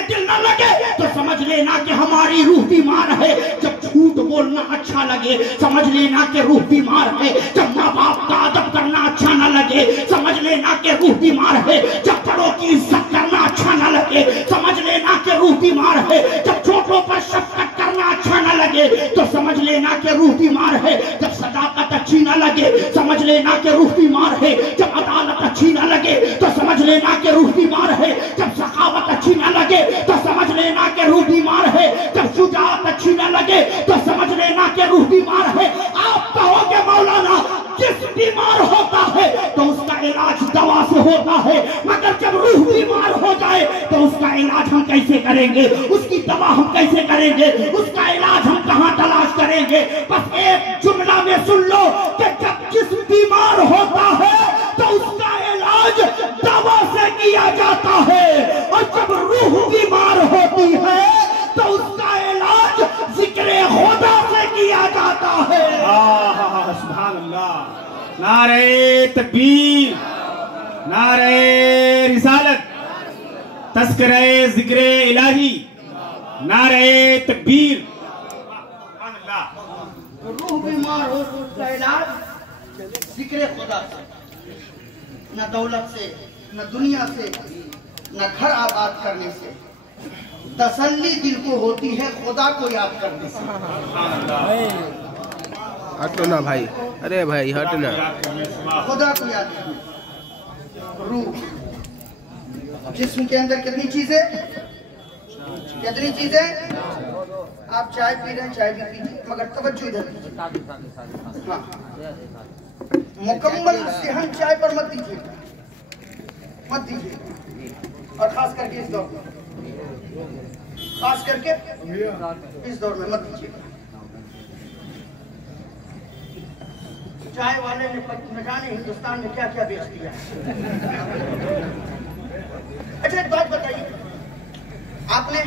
तुम्हारी रूह बीमार है जब झूठ बोलना अच्छा लगे, समझ लेना कि रूह बीमार है जब माँ बाप का अदब करना अच्छा न लगे, समझ लेना कि रूह बीमार है जब बड़ों की इज्जत करना अच्छा न लगे, समझ लेना कि रूह बीमार है जब छोटों पर शफकत करना अच्छा न लगे, तो समझ लेना कि रूह बीमार है जब सदाकत अच्छी न लगे, समझ लेना कि रूह बीमार है जब अदालत अच्छी न लगे, तो समझ लेना कि रूह बीमार है जब सखावत अच्छी न लगे, तो समझ लेना कि रूह बीमार है जब शुजाअत अच्छी न लगे, तो समझ लेना कि रूह बीमार है। आप कहोगे मौलाना जिस्म बीमार होता है तो उसका इलाज दवा से होता है, मगर जब रूह बीमार हो जाए तो उसका इलाज हम कैसे करेंगे, उसकी दवा हम कैसे करेंगे, उसका इलाज हम कहां तलाश करेंगे? बस एक जुमला में सुन लो कि जब जिस्म बीमार होता है तो उसका इलाज दवा से किया जाता है, और जब रूह बीमार होती है तो उसका इलाज जिक्र खुदा से किया जाता है। सुभान अल्लाह, नारे तकबीर, नारे रिसालत, तस्करे जिक्रे इलाही, नारे तकबीर। सुभान अल्लाह। रूह बीमार हो तो उसका इलाज जिक्र खुदा से, न दौलत से, न दुनिया से, न घर आबाद करने से, तसल्ली दिल को होती है खुदा को याद करने से। हटो ना भाई, अरे भाई हट ना, खुदा को याद करने। रूह, जिस्म के अंदर कितनी चीजें, कितनी चीजें? आप चाय पी रहे हैं, चाय भी पीजिए, मगर तवज्जो इधर कीजिए। हाँ, मुकम्मल सेहन चाय पर मत दीजिए, मत दीजिए, और खास करके इस दौर में, खास करके इस दौर में मत दीजिए। चाय वाले ने न जाने हिंदुस्तान में क्या क्या बेच दिया। अच्छा एक बात बताइए, आपने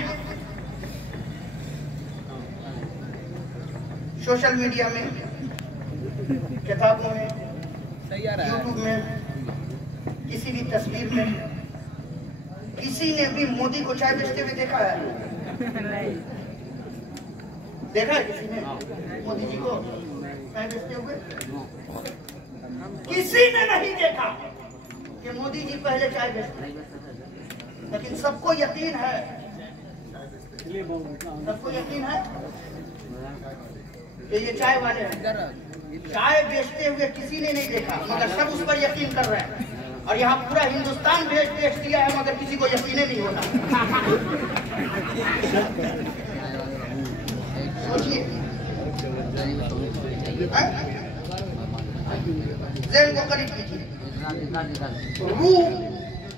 सोशल मीडिया में, किताबों में, यूट्यूब में, किसी भी तस्वीर में किसी ने भी मोदी को चाय बेचते हुए देखा है? देखा है किसी ने मोदी जी को चाय बेचते हुए? किसी ने नहीं देखा कि मोदी जी पहले चाय बेचते, लेकिन सबको यकीन है, सबको यकीन है कि ये चाय वाले हैं। चाय बेचते हुए किसी ने नहीं देखा, मगर सब उस पर यकीन कर रहे हैं, और यहाँ पूरा हिंदुस्तान बेच दिया है, मगर किसी को यकीन नहीं होता। सोचिए, ज़हन को करीब कीजिए। रूह,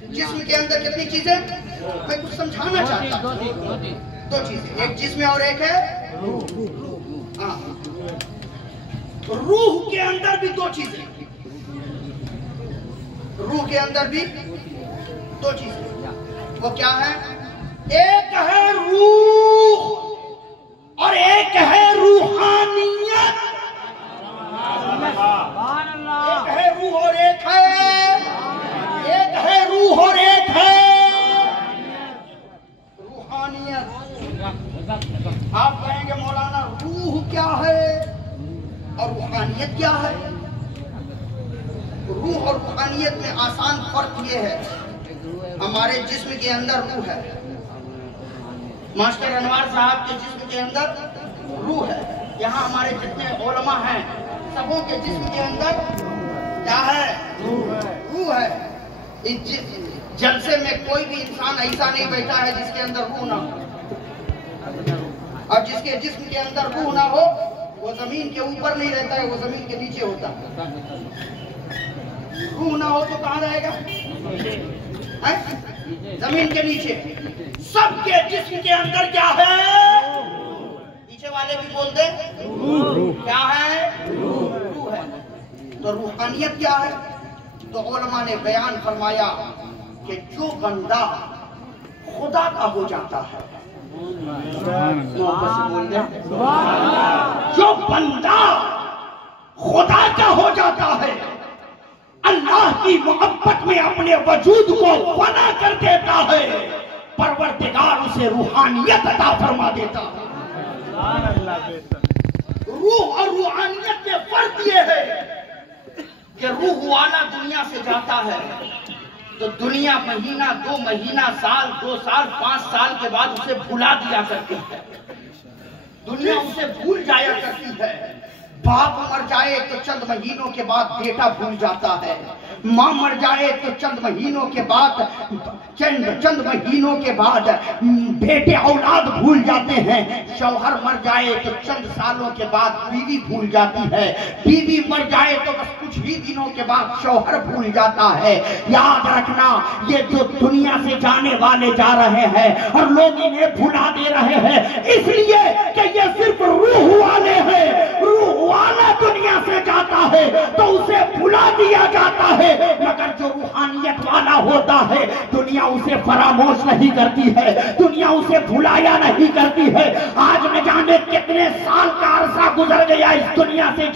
जिस्म के अंदर कितनी चीजें? मैं कुछ समझाना चाहता हूँ। दो चीजें, एक जिस्म और एक है रूह। हाँ, रूह के अंदर भी दो चीजें, रूह के अंदर भी दो चीजें। वो क्या है? एक है रूह और एक है रूहानियत। एक है रूह और एक है रूह और एक है रूहानियत। आप कहेंगे मौलाना रूह क्या है और रूहानियत क्या है? रूह और रूहानियत में आसान फर्क ये है, हमारे जिस्म के अंदर रूह है, मास्टर अनवार साहब के जिस्म के अंदर रूह है, यहाँ हमारे जितने उलमा हैं सबों के जिस्म के अंदर क्या है? रूह है। इस जलसे में कोई भी इंसान ऐसा नहीं बैठा है जिसके अंदर रूह ना हो, और जिसके जिस्म के अंदर रूह ना हो वो जमीन के ऊपर नहीं रहता है, वो जमीन के नीचे होता है। रूह ना हो तो कहाँ रहेगा? जमीन के नीचे। सबके जिस्म के अंदर क्या है? पीछे वाले भी बोल दे, क्या है? रूह है। तो रूहानियत क्या है? तो उलमा ने बयान फरमाया कि जो बंदा खुदा का हो जाता है, जो बंदा खुदा का हो जाता है, अल्लाह की मोहब्बत में अपने वजूद को फना कर देता है, परवरदिगार उसे रूहानियत अता फरमा देता है। रूह और रूहानियत में फर्क ये है कि रूह वाला दुनिया से जाता है तो दुनिया महीना, 2 महीना, साल, 2 साल, 5 साल के बाद उसे भुला दिया करती है। दुनिया उसे भूल जाया करती है। बाप मर जाए तो चंद महीनों के बाद बेटा भूल जाता है। माँ मर जाए तो चंद महीनों के बाद बेटे औलाद भूल जाते हैं। शौहर मर जाए तो चंद सालों के बाद बीवी भूल जाती है। बीवी मर जाए तो बस कुछ ही दिनों के बाद शौहर भूल जाता है। याद रखना, ये जो दुनिया से जाने वाले जा रहे हैं और लोग इन्हें भुला दे रहे हैं इसलिए कि ये सिर्फ रूह वाले हैं। रूह वाला दुनिया से जाता है तो उसे भुला दिया जाता है, मगर जो रूहानियत वाला होता है दुनिया उसे फरामोश नहीं करती है, दुनिया उसे भुलाया नहीं करती है। आज न जाने कितने साल का अरसा गुजर गया इस दुनिया से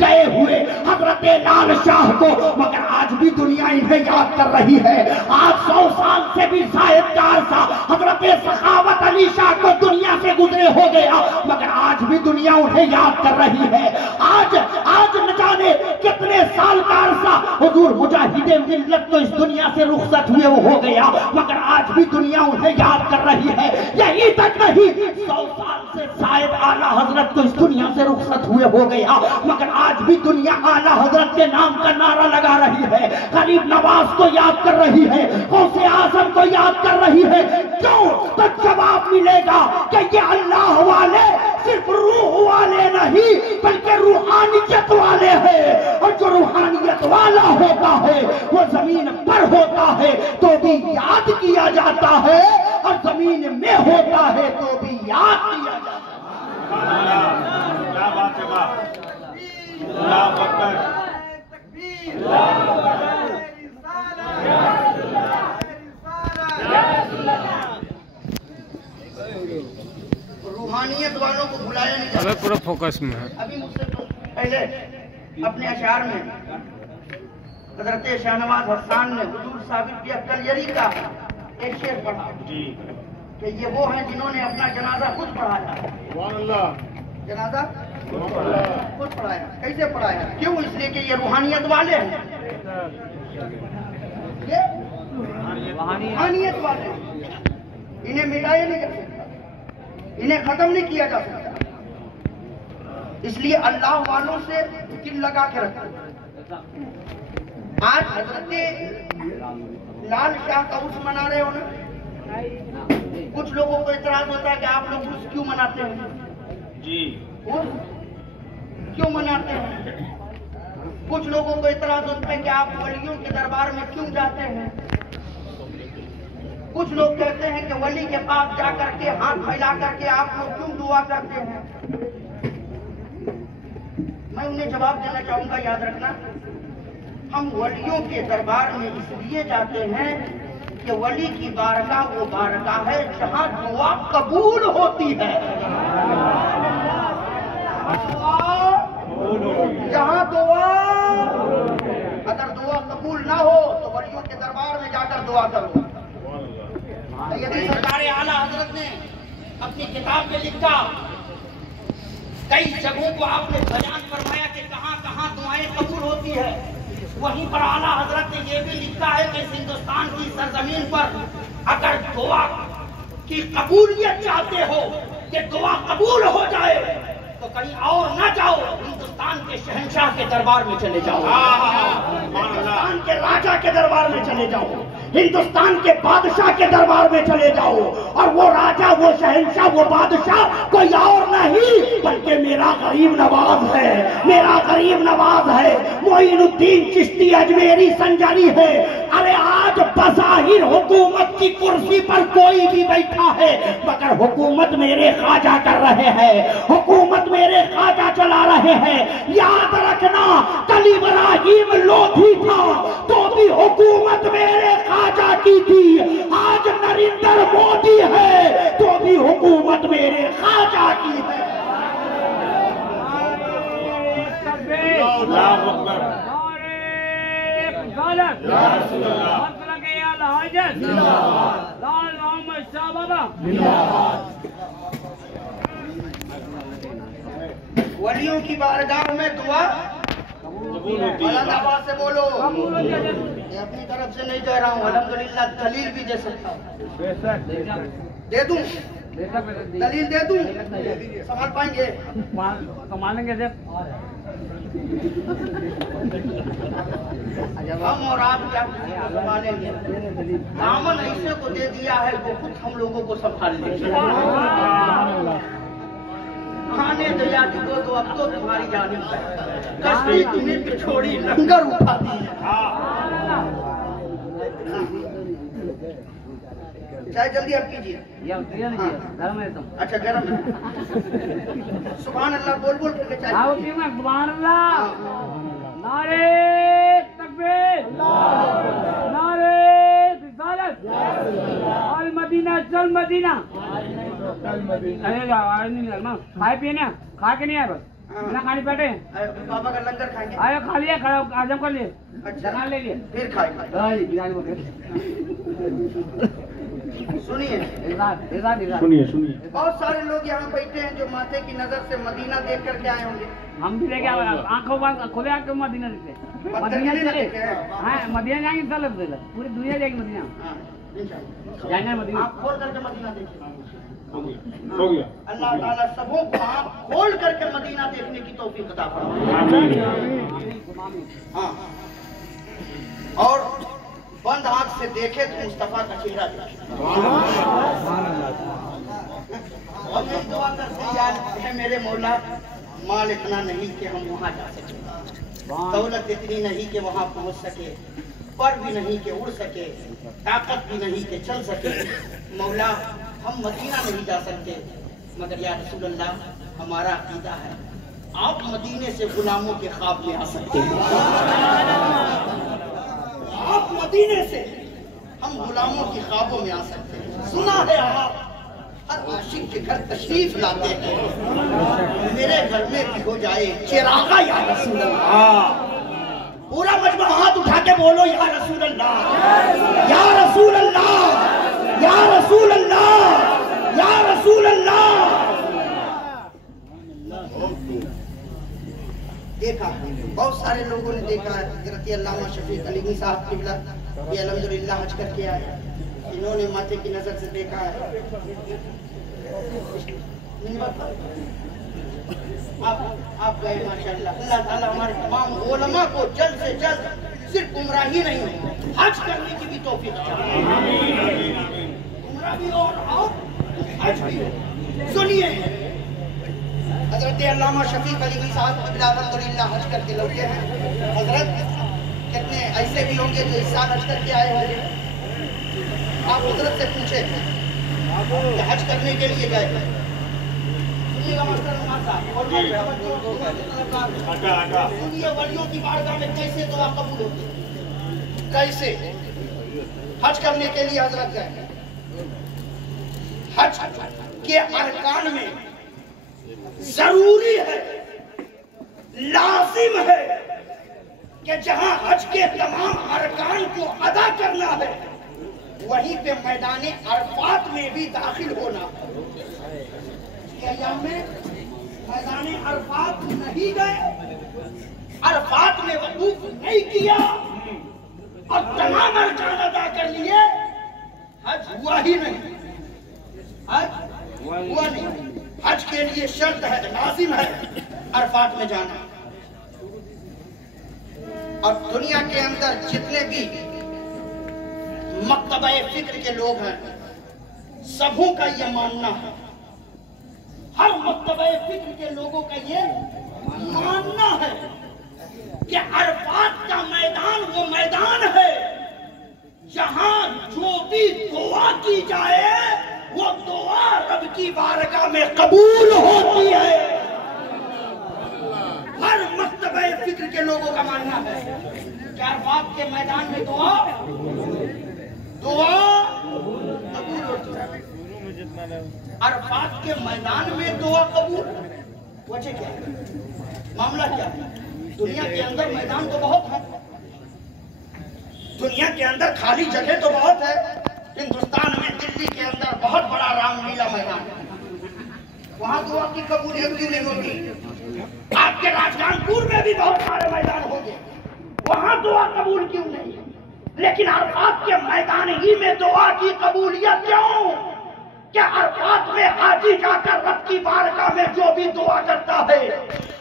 गए हुए हजरत लाल शाह को, मगर आज भी दुनिया इन्हें याद कर रही है। आज 100 साल से भी शायद का अरसा हजरत सखावत अली शाह को दुनिया से गुजरे हो गया, मगर आज भी दुनिया उन्हें याद कर रही है। आज न जाने कितने साल का अरसा हुजूर मुजाहिदे मिल्लत तो इस दुनिया से रुखसत हुए वो हो गया, मगर आज भी दुनिया उन्हें याद कर रही है। यही तक नहीं, 100 साल से शायद आला हजरत तो इस दुनिया से रुखसत हुए हो गया, मगर आज भी दुनिया आला हजरत के नाम का नारा लगा रही है, गरीब नवाज को याद कर रही है, गौसे आजम को याद कर रही है। क्यों? तो जवाब मिलेगा कि ये अल्लाह वाले सिर्फ रूह वाले नहीं बल्कि रूहानियत वाले हैं, और जो रूहानियत वाला होता है वो जमीन पर होता है तो भी याद किया जाता है, और जमीन में होता है तो भी याद किया जाता है। क्या बात रूहानियत वालों को बुलाया नहीं जाता। पूरा फोकस में है। अभी मुझसे पहले अपने अशार में हजरत शाहनवाज हसन ने हुजूर साबित कलियरी का एक शेर पढ़ा कि ये वो हैं जिन्होंने अपना जनाजा खुद पढ़ाया। जनाजा खुद पढ़ाया। कैसे पढ़ाया? क्यों? इसलिए कि ये रूहानियत वाले हैं, ये रूहानियत वाले हैं। इन्हें मिटाया नहीं जा सकता, इन्हें खत्म नहीं किया जा सकता, इसलिए अल्लाह वालों से दिल लगा के रखो। आज हजरत लाल शाह का उर्स मना रहे हो ना, कुछ लोगों को इतराज होता है कि आप लोग उर्स क्यों मनाते हैं जी, उर्स क्यों मनाते हैं? कुछ लोगों को इतराज होता है कि आप वलियों के दरबार में क्यों जाते हैं? कुछ लोग कहते हैं कि वली के पास जाकर के हाथ फैला करके आप लोग क्यों दुआ करते हैं? मैं उन्हें जवाब देना चाहूंगा, याद रखना, हम वलियों के दरबार में इसलिए जाते हैं कि वली की बारगाह वो बारगाह है जहां दुआ कबूल होती है। जहां दुआ, अगर दुआ कबूल ना हो तो वलियों के दरबार में जाकर दुआ करो। यदि सरकार आला हजरत ने अपनी किताब में लिखा, कई जगहों को आपने बयान फरमाया कि कहां कहां दुआएं कबूल होती है, वहीं पर आला हजरत ने यह भी लिखा है कि हिंदुस्तान की सरजमीन पर अगर दुआ की कबूलियत चाहते हो कि दुआ कबूल हो जाए तो कहीं और ना जाओ, हिंदुस्तान के शहंशाह के दरबार में चले जाओ, हिंदुस्तान के राजा के दरबार में चले जाओ, हिंदुस्तान के बादशाह के दरबार में चले जाओ, और वो राजा, वो शहंशाह, वो बादशाह कोई और नहीं बल्कि मेरा गरीब नवाज है, मेरा गरीब नवाज है, मोइनुद्दीन चिश्ती अजमेरी संजारी है। अरे आज बज़ाहिर हुकूमत की कुर्सी पर कोई भी बैठा है, मगर हुकूमत मेरे ख्वाजा कर रहे हैं, हुकूमत मेरे ख्वाजा चला रहे हैं। याद रखना, कल इब्राहिम लोधी था तो भी हुकूमत मेरे ख्वाजा की थी, आज नरेंद्र मोदी है तो भी हुकूमत मेरे ख्वाजा की है। वलियों की बारगाह में दुआ बुलंद आवाज से बोलो। ये अपनी तरफ से नहीं कह रहा हूँ, अल्हम्दुलिल्लाह दलील भी दे सकता हूँ। दे दूं दलील दे दूं, संभाल पाएंगे? संभालेंगे जब हम और आप क्या संभालेंगे? दामन ऐसे को दे दिया है वो खुद हम लोगों को संभाल लेंगे। खाने दया दो तो अब तो तुम्हारी जान कश्ती तुम्हें तो छोड़ी लंगर उठा दी। चाय जल्दी आप कीजिए। गरम है तुम। अच्छा गरम है। सुभान अल्लाह बोल बोल के चाय। सुभान अल्लाह। नारे तकबीर, नारे रिसालत, अल मदीना चल मदीना। अरे नहीं खाए पिए ना, खा के नहीं आए बस बिना खाने बैठे। बाबा का लंगर खाएंगे? आए खा लिया, आजम कर लिए, अच्छा ले लिए, फिर खाएंगे। सुनिए सुनिए बहुत सारे लोग यहाँ बैठे हैं जो माथे की नजर से मदीना देख करके आए होंगे। हम भी लेके आंखों बंद खुले आंखों मदीना देखते, मदीना चले। हाँ मदीना जाएंगे इंशाल्लाह, पूरी दुनिया जाएगी मदीना, जाएंगे मदीना। आप खोल करके मदीना देखिए। हो गया। अल्लाह ताला सबों को आँख खोल करके मदीना देखने की तौफीक अता फरमाए। हाँ और बंद आंख से देखे तो मुस्तफा का चेहरा देखे। और मैं दुआ करते यार है मेरे मौला, माल इतना नहीं कि हम वहाँ जा सके, दौलत इतनी नहीं कि वहाँ पहुँच सके, पर भी नहीं कि उड़ सके, ताकत भी नहीं कि चल सके। मौला हम मदीना नहीं जा सकते, मगर या रसूल अल्लाह हमारा अकीदा है आप मदीने से गुलामों के ख्वाब में आ सकते हैं। आप मदीने से हम गुलामों की ख्वाबों में आ सकते हैं। सुना है आप हर आशिक के घर तशरीफ लाते हैं, मेरे घर में भी हो जाए चिरागा या रसूल अल्लाह। पूरा मजमा हाथ उठा के बोलो या रसूल अल्लाह, या रसूल अल्लाह, या रसूल अल्लाह, या रसूल अल्लाह। देखा बहुत सारे लोगों ने देखा है। हज़रत अल्लामा शफीक अली साहब किबला ये अल्हम्दुलिल्लाह हज करके आए, इन्होंने माथे की नजर से देखा है। आप गए माशाअल्लाह। अल्लाह ताला हमारे तमाम उलमा को जल्द से जल्द सिर्फ गुमराही नहीं हज करने की भी तौफीक अता फरमाए। गुमराही और हज भी। सुनिए हजरत अल्लामा शफीक अली साहब अल्हम्दुलिल्लाह हज करके लौटे हैं। हजरत कितने ऐसे भी होंगे जो इस साल हज करके आए होंगे। आप हजरत से पूछे कि हज करने के लिए गए, सुनिएगा सुनिए वलियों की बारगाह में कैसे दुआ कबूल होती है, कैसे हज करने के लिए हजरत गए। हज के अरकान में जरूरी है, लाजिम है कि जहां हज के तमाम अरकान को अदा करना है वहीं पे मैदान अरफात में भी दाखिल होना है। में मैदान अरफात नहीं गए, अरफात में वकूफ नहीं किया और तमाम अरकान अदा कर लिए, हज हुआ ही नहीं, हज हुआ नहीं। हज के लिए शर्त है, लाजिम है अरफात में जाना। और दुनिया के अंदर जितने भी मक्तबे फिक्र के लोग हैं सबों का ये मानना है, हर मक्तबे फिक्र के लोगों का ये मानना है कि अरफात का मैदान वो मैदान है जहां जो भी दुआ की जाए वो दुआ रब की बारगाह में कबूल होती है। हर मक्तबे फिक्र के लोगों का मानना है कि अरफात के मैदान में दुआ कबूल होती है। अरफात के मैदान में दुआ कबूल वजह क्या है, मामला क्या है? दुनिया के अंदर मैदान तो बहुत है, दुनिया के अंदर खाली जगह तो बहुत है। हिंदुस्तान में दिल्ली के अंदर बहुत बड़ा रामलीला मैदान है, वहां दुआ की कबूलियत क्यों नहीं होती? आपके राजगानपुर में भी बहुत सारे मैदान होंगे, वहां दुआ कबूल क्यों नहीं? लेकिन अरफात के मैदान ही में दुआ की कबूलियत क्यों? क्या अरफात में हाजी जाकर रब की बारगाह में जो भी दुआ करता है,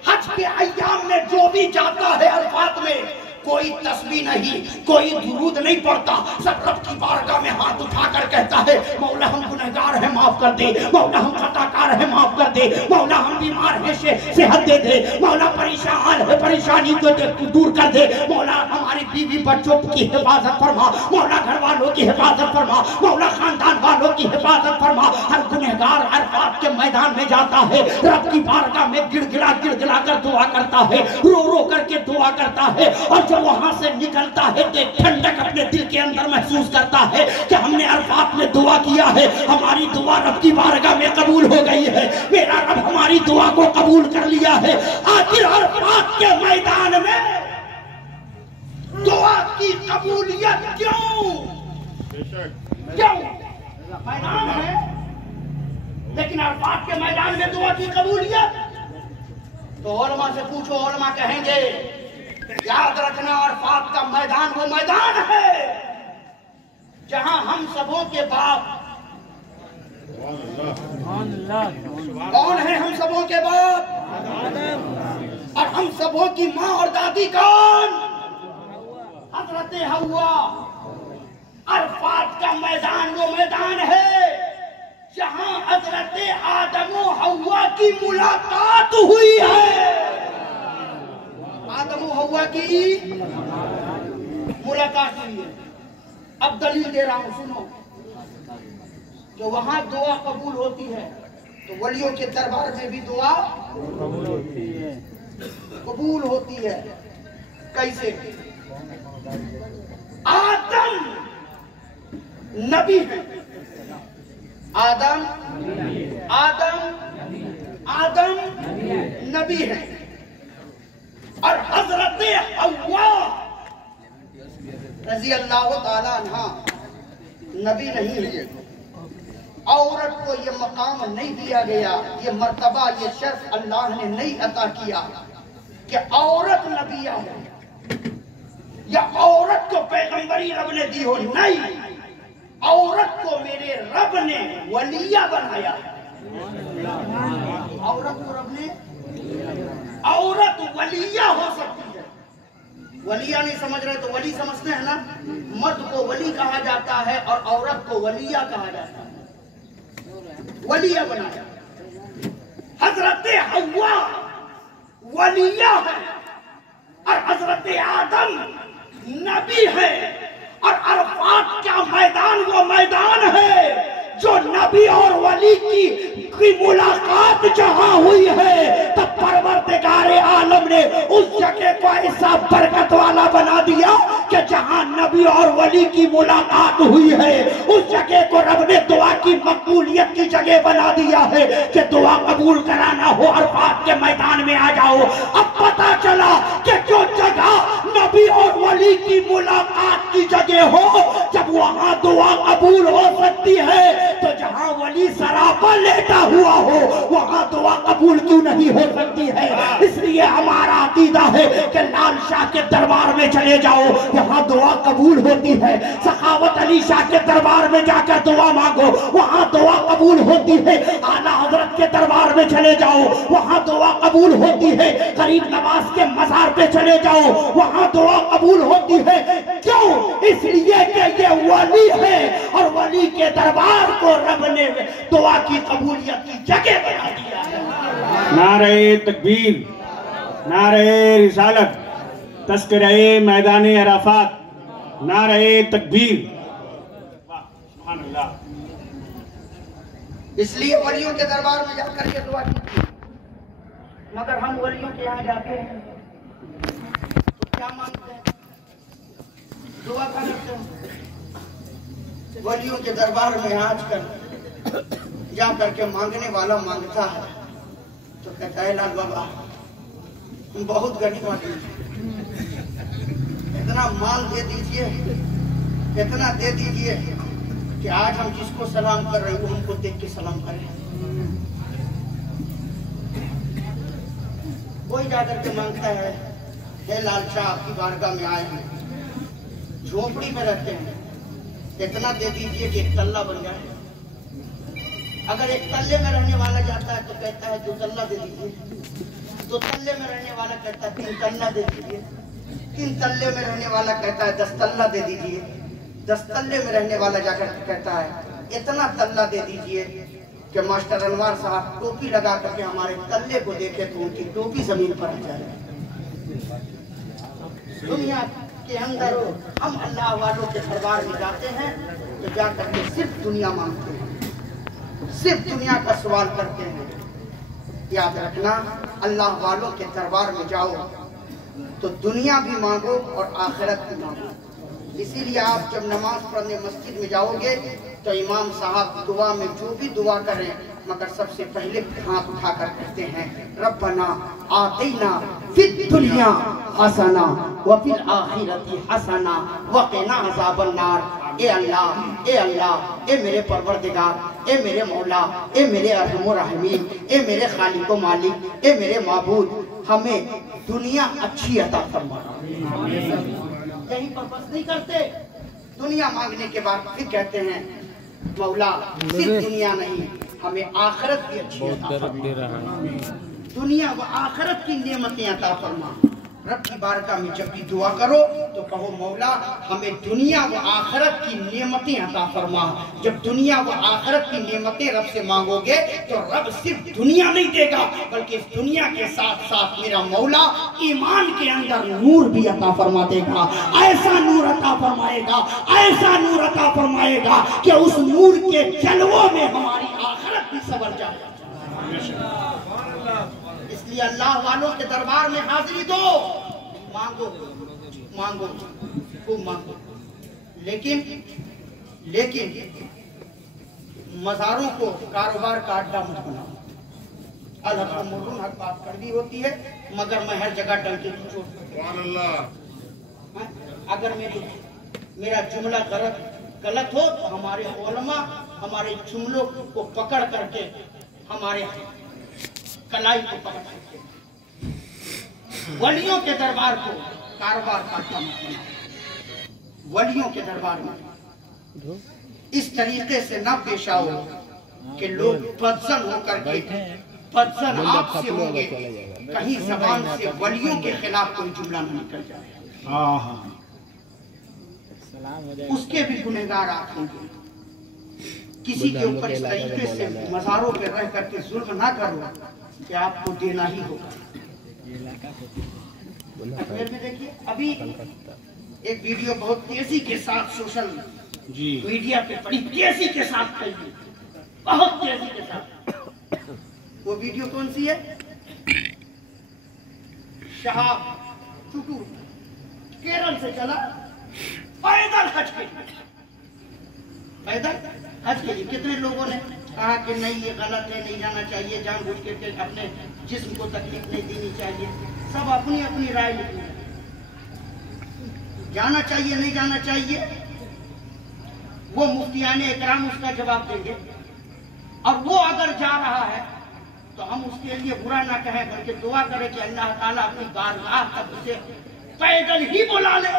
हज के अय्याम में जो भी जाता है अरफात में, कोई तस्बीह नहीं, कोई दुरूद नहीं पढ़ता, सब रब की बारगाह में हाथ उठाकर कहता है मौला हम गुनहगार हैं माफ कर दे, मौला हम खताकार हैं माफ कर दे, मौला हम बीमार हैं सेहत दे दे, मौला परेशान है परेशानी को दूर कर दे, मौला हमारी बीवी बच्चों की हिफाजत फरमा, मौला घर वालों की हिफाजत फरमा, मौला खानदान वालों की हिफाजत फरमा। हर गुनहगार अरफात के मैदान में जाता है, रब की बारगाह में गिड़गिड़ा गिड़गिड़ा कर दुआ करता है, रो रो करके दुआ करता है, और जब वहां से निकलता है तो ठंडक अपने दिल के अंदर महसूस करता है कि हमने अरफात में दुआ किया है, हमारी दुआ रब की बारगाह में कबूल हो गई है, मेरा रब हमारी दुआ को कबूल कर लिया है। आखिर अरफात के मैदान में दुआ की कबूलियत क्यों? क्यों? मैदान है, लेकिन अरफात के मैदान में दुआ की कबूलियत? तो उलमा से पूछो, उलमा कहेंगे याद रखना अरफात का मैदान वो मैदान है जहां हम सबों के बाप, कौन है हम सबों के बाप? और हम सबों की माँ और दादी कौन? हजरत हव्वा। अरफात का मैदान वो मैदान है जहां हजरत आदम और हव्वा की मुलाकात हुई है। आदम और हव्वा की मुलाकात हुई है। अब दलील दे रहा हूं, सुनो। जो वहां दुआ कबूल होती है तो वलियों के दरबार में भी दुआ कबूल होती है। कैसे? आदम नबी है, आदम नबी है, और हजरत हव्वा रजी अल्लाह ताला अन्हा नबी नहीं है। औरत को ये मकाम नहीं दिया गया, ये मर्तबा, ये शर्फ अल्लाह ने नहीं अता किया कि औरत नबिया हो या औरत को पैगंबरी रब ने दी हो। नहीं, औरत को मेरे रब ने वलिया बनाया। औरत को रब ने, औरत वलिया हो सकती है। वलिया नहीं समझ रहे तो वली समझते हैं ना। मर्द को वली कहा जाता है और औरत को वलिया कहा जाता है। वलिया बनाया। हजरत हव्वा वलिया है और हजरत आदम नबी है। और अरफात का मैदान वो मैदान है जो नबी और वली की मुलाकात जहां हुई है, तब परवरदिगार आलम ने उस जगह को ऐसा बरकत वाला बना दिया कि जहां नबी और वली की मुलाकात हुई है, उस जगह को रब ने दुआ की मकबूलियत की जगह बना दिया है कि दुआ कबूल कराना हो अरफात के मैदान में आ जाओ। अब पता चला कि जो जगह नबी और वली की मुलाकात की जगह हो, जब वहां दुआ कबूल हो सकती है, तो जहां वली सरापा लेटा हुआ हो वहां दुआ कबूल क्यों नहीं हो सकती है? इसलिए हमारा अकीदा है कि लाल शाह के दरबार में चले जाओ, वहां दुआ कबूल होती है। सखावत अली शाह के दरबार में जाकर दुआ मांगो, वहां दुआ कबूल होती है। आला हजरत के दरबार में चले जाओ, वहां दुआ कबूल होती है। गरीब नवाज के मजार पे चले जाओ, वहां दुआ कबूल होती है। क्यों? इसलिए कि ये वली है और वली के दरबार को रब ने दुआ की कबूलियत की जगह बना दिया है। नारे तकबीर, नारे रिसालत, तस्करे मैदाने अराफात, नारे तकबीर। सुभान अल्लाह। इसलिए वलियों के दरबार में जाकर के दुआ की। मगर हम वलियों के यहाँ जाते हैं तो क्या मांगते हैं? दुआ करते हैं। वलियों के दरबार में आजकल जा करके मांगने वाला मांगता है तो कहता है लाल बाबा बहुत गनीमत है, इतना माल दे दीजिए, इतना दे दीजिए कि आज हम जिसको सलाम कर रहे हैं वो हमको देख के सलाम करें। कोई जाकर के मांगता है, हे लाल शाह आपकी बारगाह में आए हैं, झोपड़ी में रहते हैं, इतना दे दीजिए कि एक तल्ला बन जाए। अगर एक तल्ले में रहने वाला जाता है तो कहता है 2 तल्ला दे दीजिए। 2 तल्ले में रहने वाला कहता है 3 तल्ला दे दीजिए। 3 तल्ले में रहने वाला कहता है 10 तल्ला दे दीजिए। 10 तल्ले में रहने वाला जाकर कहता है इतना तल्ला दे दीजिए कि मास्टर अनवर साहब टोपी लगा करके हमारे तल्ले को देखे तो उनकी टोपी जमीन पर आ जाए। दुनिया के अंदर हम अल्लाह वालों के दरबार में जाते हैं तो जाकर के सिर्फ दुनिया मांगते हैं, सिर्फ दुनिया का सवाल करते हैं। याद रखना, अल्लाह वालों के दरबार में जाओ तो दुनिया भी मांगो और आखिरत भी मांगो। इसीलिए आप जब नमाज पढ़ने मस्जिद में जाओगे तो इमाम साहब दुआ में जो भी दुआ करें, मगर सबसे पहले हाथ उठाकर कहते हैं रब्बना आतिना फिद दुनिया हसना व फिल आखिरती हसना व क़िना अज़ाबन नार। ए अल्लाह, ए मेरे परवरदिगार, ए मेरे मौला, ए मेरे अरहम रहमीन, ए मेरे खालिक व मालिक, ए मेरे माबूद, हमें दुनिया अच्छी अता फरमा। यहीं पर बस नहीं करते, दुनिया मांगने के बाद फिर कहते हैं मौला सिर्फ दुनिया नहीं, हमें आखिरत भी अच्छी अता फरमा। दुनिया व आखिरत की नेमतें अता फरमा। रब की बारगाह में जब भी दुआ करो तो कहो मौला हमें दुनिया व आखिरत की नेमतें अता फरमा। जब दुनिया व आखिरत की नेमतें रब से मांगोगे तो रब सिर्फ दुनिया नहीं देगा, बल्कि इस दुनिया के साथ साथ मेरा मौला ईमान के अंदर नूर भी अता फरमा देगा। ऐसा नूर अता फरमाएगा, ऐसा नूर अता फरमाएगा कि उस नूर के जलवों में हमारी आखिरत भी संवर जाएगा। इसलिए अल्लाह वालों के दरबार में हाजिरी दो, मांगो मांगो खूब मांगो, लेकिन मज़ारों को कारोबार का अड्डा मत बनाओ। हक बात कड़वी होती है, मगर मैं हर जगह डंके की चोट करता। अगर मेरा जुमला गलत हो तो हमारे उलमा हमारे जुमलों को पकड़ करके हमारे कलाई को पकड़ सकते हैं। वलियों के दरबार को कारोबार का अड्डा मत बनाओ। वलियों के दरबार में इस तरीके से न पेश आओ कि लोग बदसन होकर के बदसन आपसे होंगे, कहीं जबान से वलियों के खिलाफ कोई जुमला न निकल जाए, उसके भी गुनहगार आप होंगे। किसी के ऊपर इस तरीके से मज़ारों पे रह करके जुल्म ना करो कि आपको देना ही होगा। अजमेर में देखिए अभी एक वीडियो बहुत तेजी के साथ सोशल मीडिया पे बड़ी तेजी के साथ फैली, बहुत तेजी के साथ। वो वीडियो कौन सी है? शहाब चुटूर केरल से चला पैदल हज के लिए। कितने लोगों ने कहा कि नहीं ये गलत है, नहीं जाना चाहिए, जानबूझ के अपने जिस्म को तकलीफ नहीं देनी चाहिए। सब अपनी अपनी राय लिखी, जाना चाहिए नहीं जाना चाहिए वो मुफ्तियाने इकराम उसका जवाब देंगे। और वो अगर जा रहा है तो हम उसके लिए बुरा ना कहें, बल्कि दुआ करें कि अल्लाह ताला अपनी बारगाह तक उसे पैदल ही बुला ले,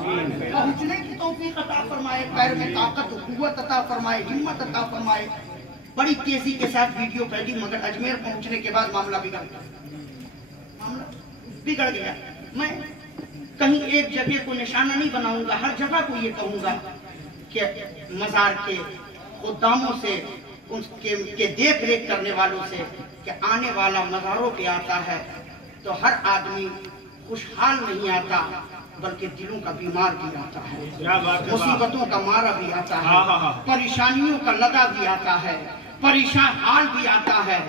पहुंचने की तौफीक अता फरमाए, पैर में ताकत कुव्वत अता फरमाए, हिम्मत अता फरमाए। बड़ी तेजी के साथ वीडियो फैली, मगर अजमेर पहुंचने के बाद मामला बिगड़ गया। मैं कहीं एक जगह को निशाना नहीं बनाऊंगा, हर जगह को ये कहूंगा कि मजार के खुदामों से, उनके देख रेख करने वालों से, कि आने वाला मजारों पे आता है तो हर आदमी खुशहाल नहीं आता, बल्कि दिलों का बीमार भी आता है, मुसीबतों का मारा भी आता है, परेशानियों का लगा भी आता है, परेशान हाल भी आता है।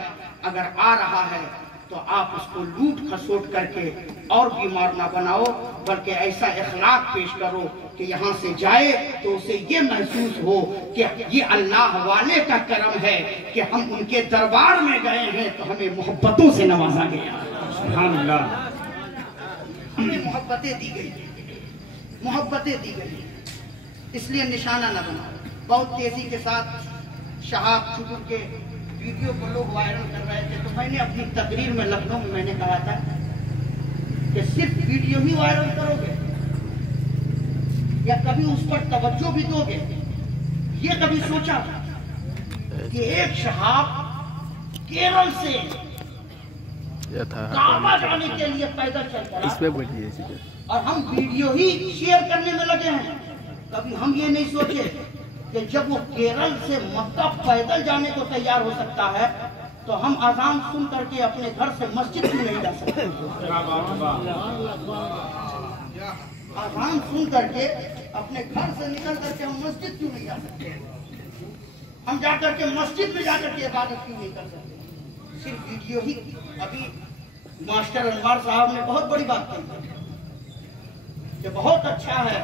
अगर आ रहा है तो आप उसको लूट खसोट करके और बीमार ना बनाओ, बल्कि ऐसा इखलाक पेश करो कि यहाँ से जाए तो उसे ये महसूस हो कि ये अल्लाह वाले का करम है कि हम उनके दरबार में गए हैं तो हमें मोहब्बतों से नवाजा गया। सुभान अल्लाह, हमें मोहब्बतें दी गई, मोहब्बतें दी गई, इसलिए निशाना न बनाओ। बहुत तेजी के साथ शहाब चुटुर के वीडियो को लोग वायरल कर रहे थे, तो मैंने अपनी तकरीर में लखनऊ में मैंने कहा था कि सिर्फ वीडियो ही वायरल करोगे या कभी उस पर तवज्जो भी दोगे? ये कभी सोचा कि एक शहाब केरल से काबा जाने के लिए पैदल चल पड़ा और हम वीडियो ही शेयर करने में लगे हैं? कभी हम ये नहीं सोचे कि जब वो केरल से मक्का पैदल जाने को तैयार हो सकता है तो हम अजान सुन करके अपने घर से मस्जिद में नहीं जा सकते? अजान सुन करके अपने घर से निकल करके हम मस्जिद क्यों नहीं जा सकते? हम जाकर के मस्जिद में जाकर के इबादत क्यों नहीं कर सकते? सिर्फ वीडियो ही। अभी मास्टर अनवर साहब ने बहुत बड़ी बात कही कि बहुत अच्छा है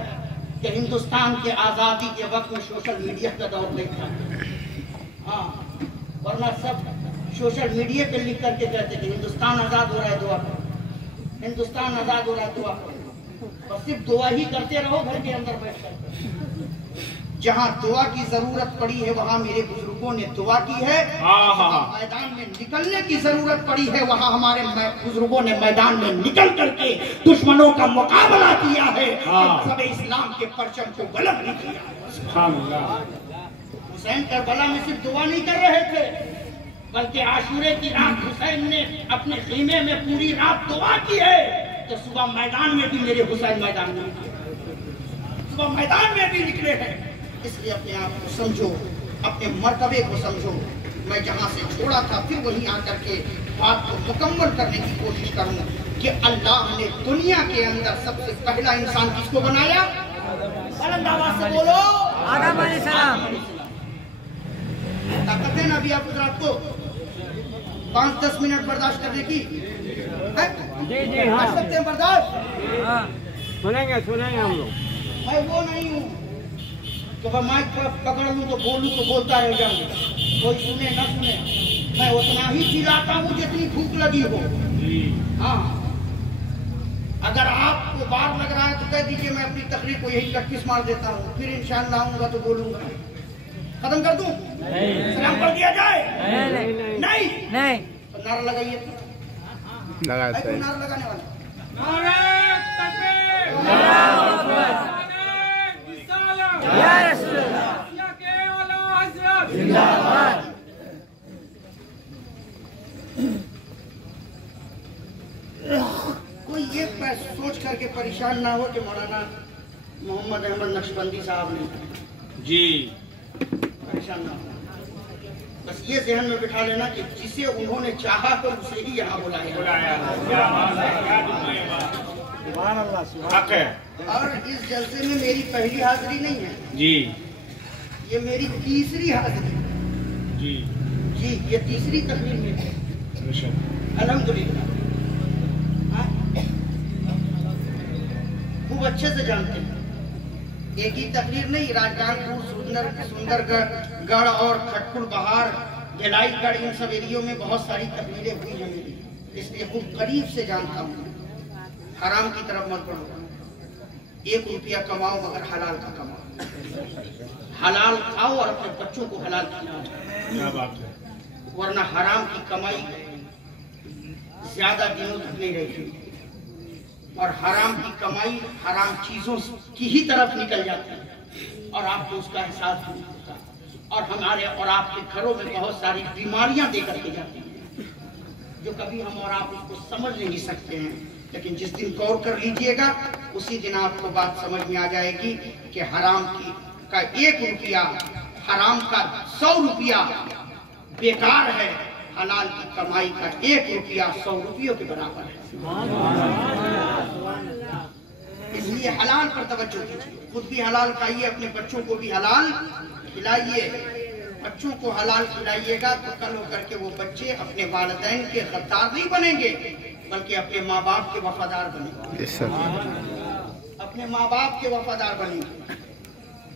कि हिंदुस्तान के आजादी के वक्त में सोशल मीडिया का दौर नहीं था। हाँ, वरना सब सोशल मीडिया पे लिख करके कहते कि हिंदुस्तान आजाद हो रहा है, दुआ करो, हिंदुस्तान आजाद हो रहा है, दुआ करो। और सिर्फ दुआ ही करते रहो घर के अंदर बैठ कर। जहाँ दुआ की जरूरत पड़ी है वहाँ मेरे बुजुर्गों ने दुआ की है। मैदान में निकलने की जरूरत पड़ी है वहाँ हमारे बुजुर्गों ने मैदान में निकल करके दुश्मनों का मुकाबला किया है। सब इस्लाम के परचम को गलत नहीं किया। हुसैन करबला में सिर्फ दुआ नहीं कर रहे थे, बल्कि आशूरे की रात हुसैन ने अपने खीमे में पूरी रात दुआ की है। तो सुबह मैदान में भी मेरे हुसैन मैदान में सुबह मैदान में भी निकले हैं। इसलिए अपने आप को समझो, अपने मर्तबे को समझो। मैं जहाँ से छोड़ा था फिर वहीं आकर के बात को मुकम्मल करने की कोशिश करूँ कि अल्लाह ने दुनिया के अंदर सबसे पहला इंसान किसको बनाया? बुलंद आवाज से बोलो, आदम अलैहिस्सलाम। ताकत है ना अभी आप रात को 5-10 मिनट बर्दाश्त करने की? जी हाँ, सकते हैं बर्दाश्त? सुनेंगे हम लोग। मैं वो नहीं हूँ तो माइक पकड़ लूँ तो बोलूँ तो बोलता रह जाऊँ, कोई सुने न सुने। मैं उतना ही चिल्लाता हूँ जितनी भूख लगी हो। हाँ, अगर आपको बार लग रहा है तो कह दीजिए, मैं अपनी तकरीर को यही कटकिस मार देता हूँ, फिर इंशाअल्लाह आऊंगा तो बोलूंगा। खत्म कर दूं? सलाम कर दिया जाए? नहीं तो नारा लगाइए। नारा लगाने वाला कोई ये सोच करके परेशान ना हो कि मौलाना मोहम्मद अहमद नक्शबंदी साहब ने जी परेशान ना हो। बस ये जहन में बिठा लेना कि जिसे उन्होंने चाहा तो उसे ही यहाँ बुलाया। और इस जलसे में मेरी पहली हाजिरी नहीं है जी, ये मेरी तीसरी हाजिरी जी, ये तीसरी तकरीर में है। अल्हम्दुलिल्लाह खूब अच्छे से जानते हैं। एक ही तकरीर नहीं, राजकानपुर, सुंदरगढ़ और खटपुर बहार, भिलाईगढ़, इन सब एरियो में बहुत सारी तकरीरें हुई हैं मेरी, इसलिए खूब करीब से जानता हूँ। हराम की तरफ मत बढ़ो। 1 रुपया कमाओ मगर हलाल का कमाओ। हलाल खाओ और अपने बच्चों को हलाल खिलाओ। क्या बात है। वरना हराम की कमाई ज्यादा दिनों तक नहीं रहेगी और हराम की कमाई हराम चीजों की ही तरफ निकल जाती है और आपको उसका एहसास नहीं होता। और हमारे और आपके घरों में बहुत सारी बीमारियां दे करके जाती हैं जो कभी हम और आप उसको समझ नहीं सकते हैं। लेकिन जिस दिन गौर कर लीजिएगा उसी दिन आपको बात समझ में आ जाएगी कि हराम का 1 रुपया, हराम का 100 रुपया बेकार है, हलाल की कमाई का 1 रुपया 100 रुपयों के बराबर है। इसलिए हलाल पर तवज्जो कीजिए। खुद भी हलाल खाइए, अपने बच्चों को भी हलाल खिलाइए। बच्चों को हलाल खिलाइएगा तो कल होकर के वो बच्चे अपने वालिदैन के गद्दार नहीं बनेंगे बल्कि अपने माँ बाप के वफादार बनेंगे। अपने माँ बाप के वफादार बनेंगे।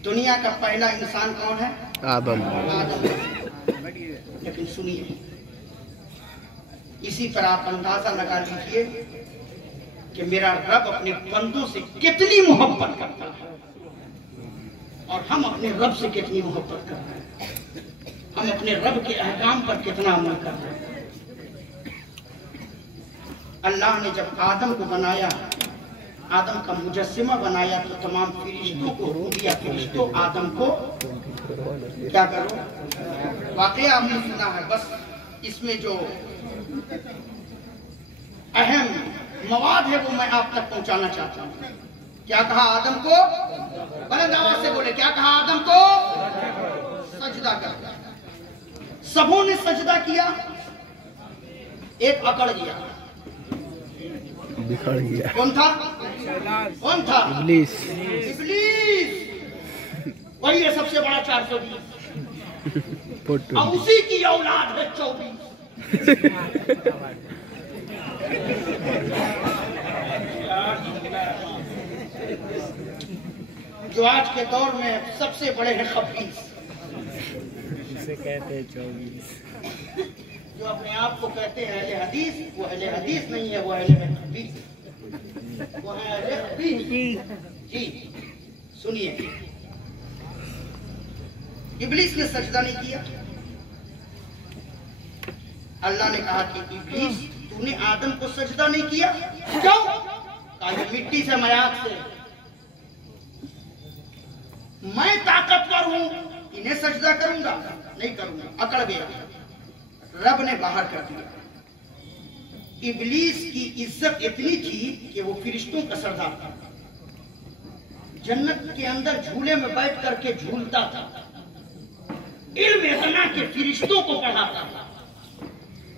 दुनिया का पहला इंसान कौन है? आदम। लेकिन सुनिए, इसी पर आप अंदाजा लगा लीजिए कि मेरा रब अपने बंदों से कितनी मोहब्बत करता है और हम अपने रब से कितनी मोहब्बत करते हैं। हम अपने रब के अहकाम पर कितना अमल कर रहे हैं। अल्लाह ने जब आदम को बनाया, आदम का मुजस्सिमा बनाया, तो तमाम फरिश्तों को दिया, फरिश्तों आदम को क्या करो, वाकया आपने सुना है। बस इसमें जो अहम मवाद है वो मैं आप तक पहुंचाना चाहता हूं। क्या कहा आदम को? बुलंद आवाज से बोले, क्या कहा आदम को? सजदा कर। सबों ने सजदा किया, एक अकड़ गया, बिखर गया। कौन था? कौन था? इब्लीस। इब्लीस वही है सबसे बड़ा 420, और उसी की औलाद है 24। जो आज के दौर में सबसे बड़े हैं खबीस, इसे कहते हैं 24। जो अपने आप को कहते हैं अहले हदीस, वो अहले हदीस नहीं है, वो अहले खबीस, वो है अहले खबीस। जी सुनिए, इब्लीस ने सजदा नहीं किया। अल्लाह ने कहा कि इब्लीस तूने आदम को सजदा नहीं किया, क्यों? कहा मिट्टी से, मयाक से, मैं ताकतवर हूं, इन्हें सजदा करूंगा? नहीं करूंगा। अकड़ गया, रब ने बाहर कर दिया। इब्लीस की इज्जत इतनी थी कि वो फरिश्तों का सरदार था, जन्नत के अंदर झूले में बैठ करके झूलता था, इल्म इतना के फरिश्तों को पढ़ाता था।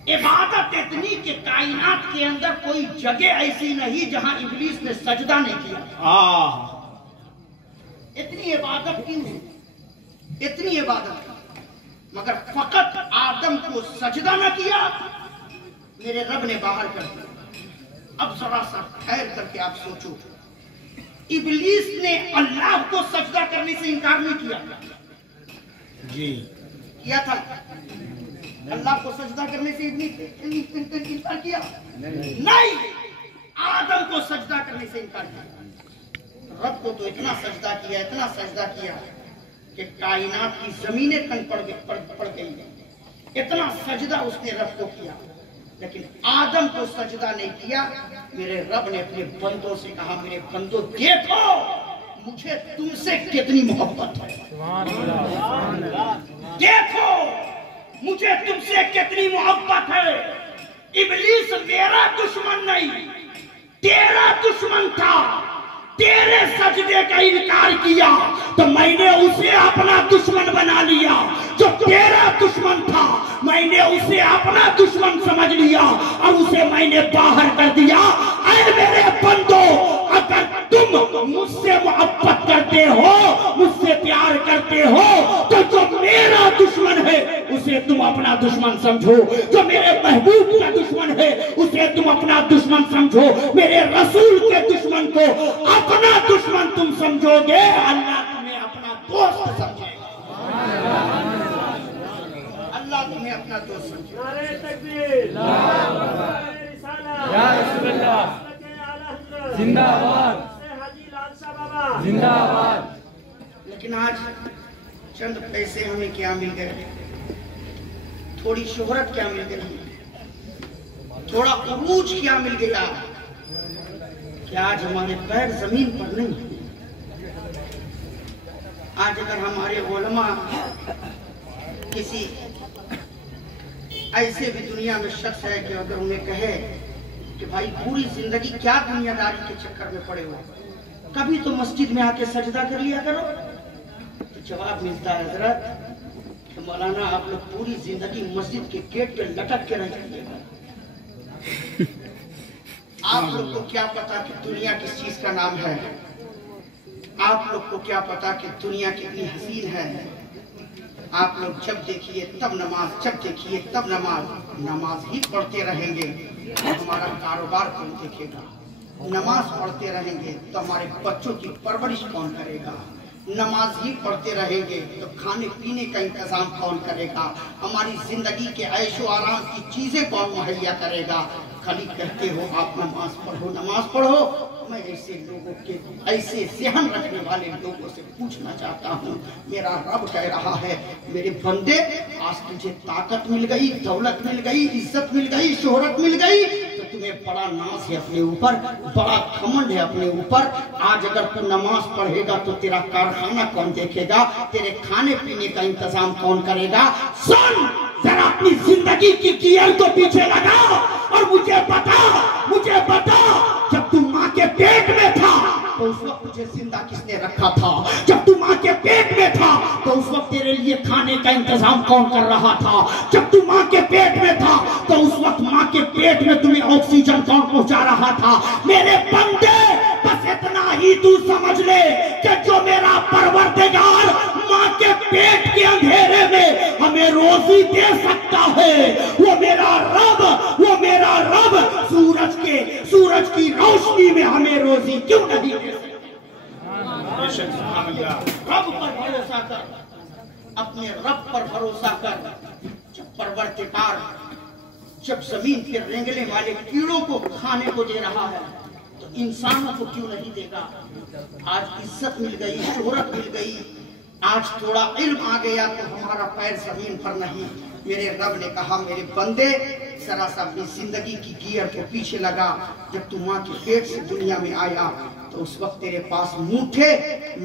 इबादत इतनी कि कायनात के अंदर कोई जगह ऐसी नहीं जहां इब्लीस ने सजदा नहीं किया। इतनी इबादत की, इतनी इबादत, मगर फकत आदम को सजदा न किया, मेरे रब ने बाहर कर दिया। अब जरा सा ठहर करके आप सोचो, इब्लीस ने अल्लाह को सजदा करने से इनकार नहीं किया जी, किया था? अल्लाह को सजदा करने से इब्लीस इनकार किया? नहीं, आदम को सजदा करने से इनकार किया। रब को तो इतना सजदा किया, इतना सजदा किया कि कायनात की जमीनें तंग पड़ गई। इतना सजदा उसने रब को किया, लेकिन आदम को सजदा नहीं किया। मेरे रब ने अपने बंदों से कहा, मेरे बंदों देखो मुझे तुमसे कितनी मोहब्बत है, देखो मुझे तुमसे कितनी मोहब्बत है। इब्लीस मेरा दुश्मन नहीं, तेरा दुश्मन था, तेरे सजदे का इनकार किया तो मैंने उसे अपना दुश्मन बना लिया। जो तेरा दुश्मन था मैंने उसे अपना दुश्मन समझ लिया और उसे मैंने बाहर कर दिया। ऐ मेरे बंदो, अगर तुम मुझसे मोहब्बत करते हो, मुझसे प्यार करते हो, तो जो मेरा दुश्मन है उसे तुम अपना दुश्मन समझो, जो मेरे महबूब का दुश्मन है उसे तुम अपना दुश्मन समझो, मेरे रसूल के दुश्मन को अपना दुश्मन तुम समझोगे, अल्लाह तुम्हें अपना दोस्त समझेगा। अल्लाह तुम्हें अपना दोस्त समझेगा। जिंदाबाद, जिंदाबाद। लेकिन आज चंद पैसे हमें क्या मिल गए, थोड़ी शोहरत क्या मिल गई, थोड़ा उरूज क्या मिल गया, क्या आज हमारे पैर जमीन पर नहीं। आज अगर हमारे उलमा किसी ऐसे भी दुनिया में शख्स है कि अगर उन्हें कहे कि भाई पूरी जिंदगी क्या दुनियादारी के चक्कर में पड़े हो, कभी तो मस्जिद में आके सजदा कर लिया करो, तो जवाब मिलता है हजरत कि मौलाना आप लोग पूरी जिंदगी मस्जिद के गेट पे लटक के रह जाइएगा। आप लोग को क्या पता कि दुनिया किस चीज का नाम है, आप लोग को क्या पता कि दुनिया कितनी हसीन है। आप लोग जब देखिए तब नमाज, जब देखिए तब नमाज, नमाज ही पढ़ते रहेंगे तो हमारा कारोबार कौन देखेगा, नमाज पढ़ते रहेंगे तो हमारे बच्चों की परवरिश कौन करेगा, नमाज ही पढ़ते रहेंगे तो खाने पीने का इंतजाम कौन करेगा, हमारी जिंदगी के ऐशो आराम की चीजें कौन मुहैया करेगा। खाली कहते हो आप नमाज पढ़ो, नमाज पढ़ो, मैं ऐसे लोगों के, ऐसे ज़हन रखने वाले लोगों से पूछना चाहता हूँ, मेरा रब कह रहा है मेरे बंदे, आज तुझे ताकत मिल गई, दौलत मिल गई, इज्जत मिल गई, शोहरत मिल गई, तो तुम्हें बड़ा नाज है अपने ऊपर, बड़ा घमंड है अपने ऊपर। आज अगर तू नमाज पढ़ेगा तो तेरा कारखाना कौन देखेगा, तेरे खाने पीने का इंतजाम कौन करेगा? सुन, जरा अपनी जिंदगी की गियर को पीछे लगा और मुझे बता, जब तू माँ के पेट में था तो उस वक्त तुझे जिंदा किसने रखा था? जब तू माँ के पेट में था तो उस वक्त तेरे लिए खाने का इंतजाम कौन कर रहा था? जब तू माँ के पेट में था तो उस वक्त माँ के पेट में तुम्हें ऑक्सीजन कौन पहुंचा रहा था? मेरे बंदे, बस इतना ही तू समझ ले कि जो मेरा परवरदिगार माँ के पेट के अंधेरे में हमें रोजी दे सकता है, वो मेरा रब सूरज की रोशनी में हमें रोजी क्यों नहीं दे सकता? रब पर भरोसा कर, अपने रब पर भरोसा कर। जब परवरदिगार जब जमीन के रेंगने वाले कीड़ों को खाने को दे रहा है तो इंसानों को क्यों नहीं देगा? आज इज्जत मिल गई, शोहरत मिल गई, आज थोड़ा इल्म आ गया तो हमारा पैर जमीन पर नहीं। मेरे रब ने कहा मेरे बंदे, जरा सा अपनी जिंदगी की गियर को पीछे लगा। जब तू माँ के पेट से दुनिया में आया तो उस वक्त तेरे पास मुंह थे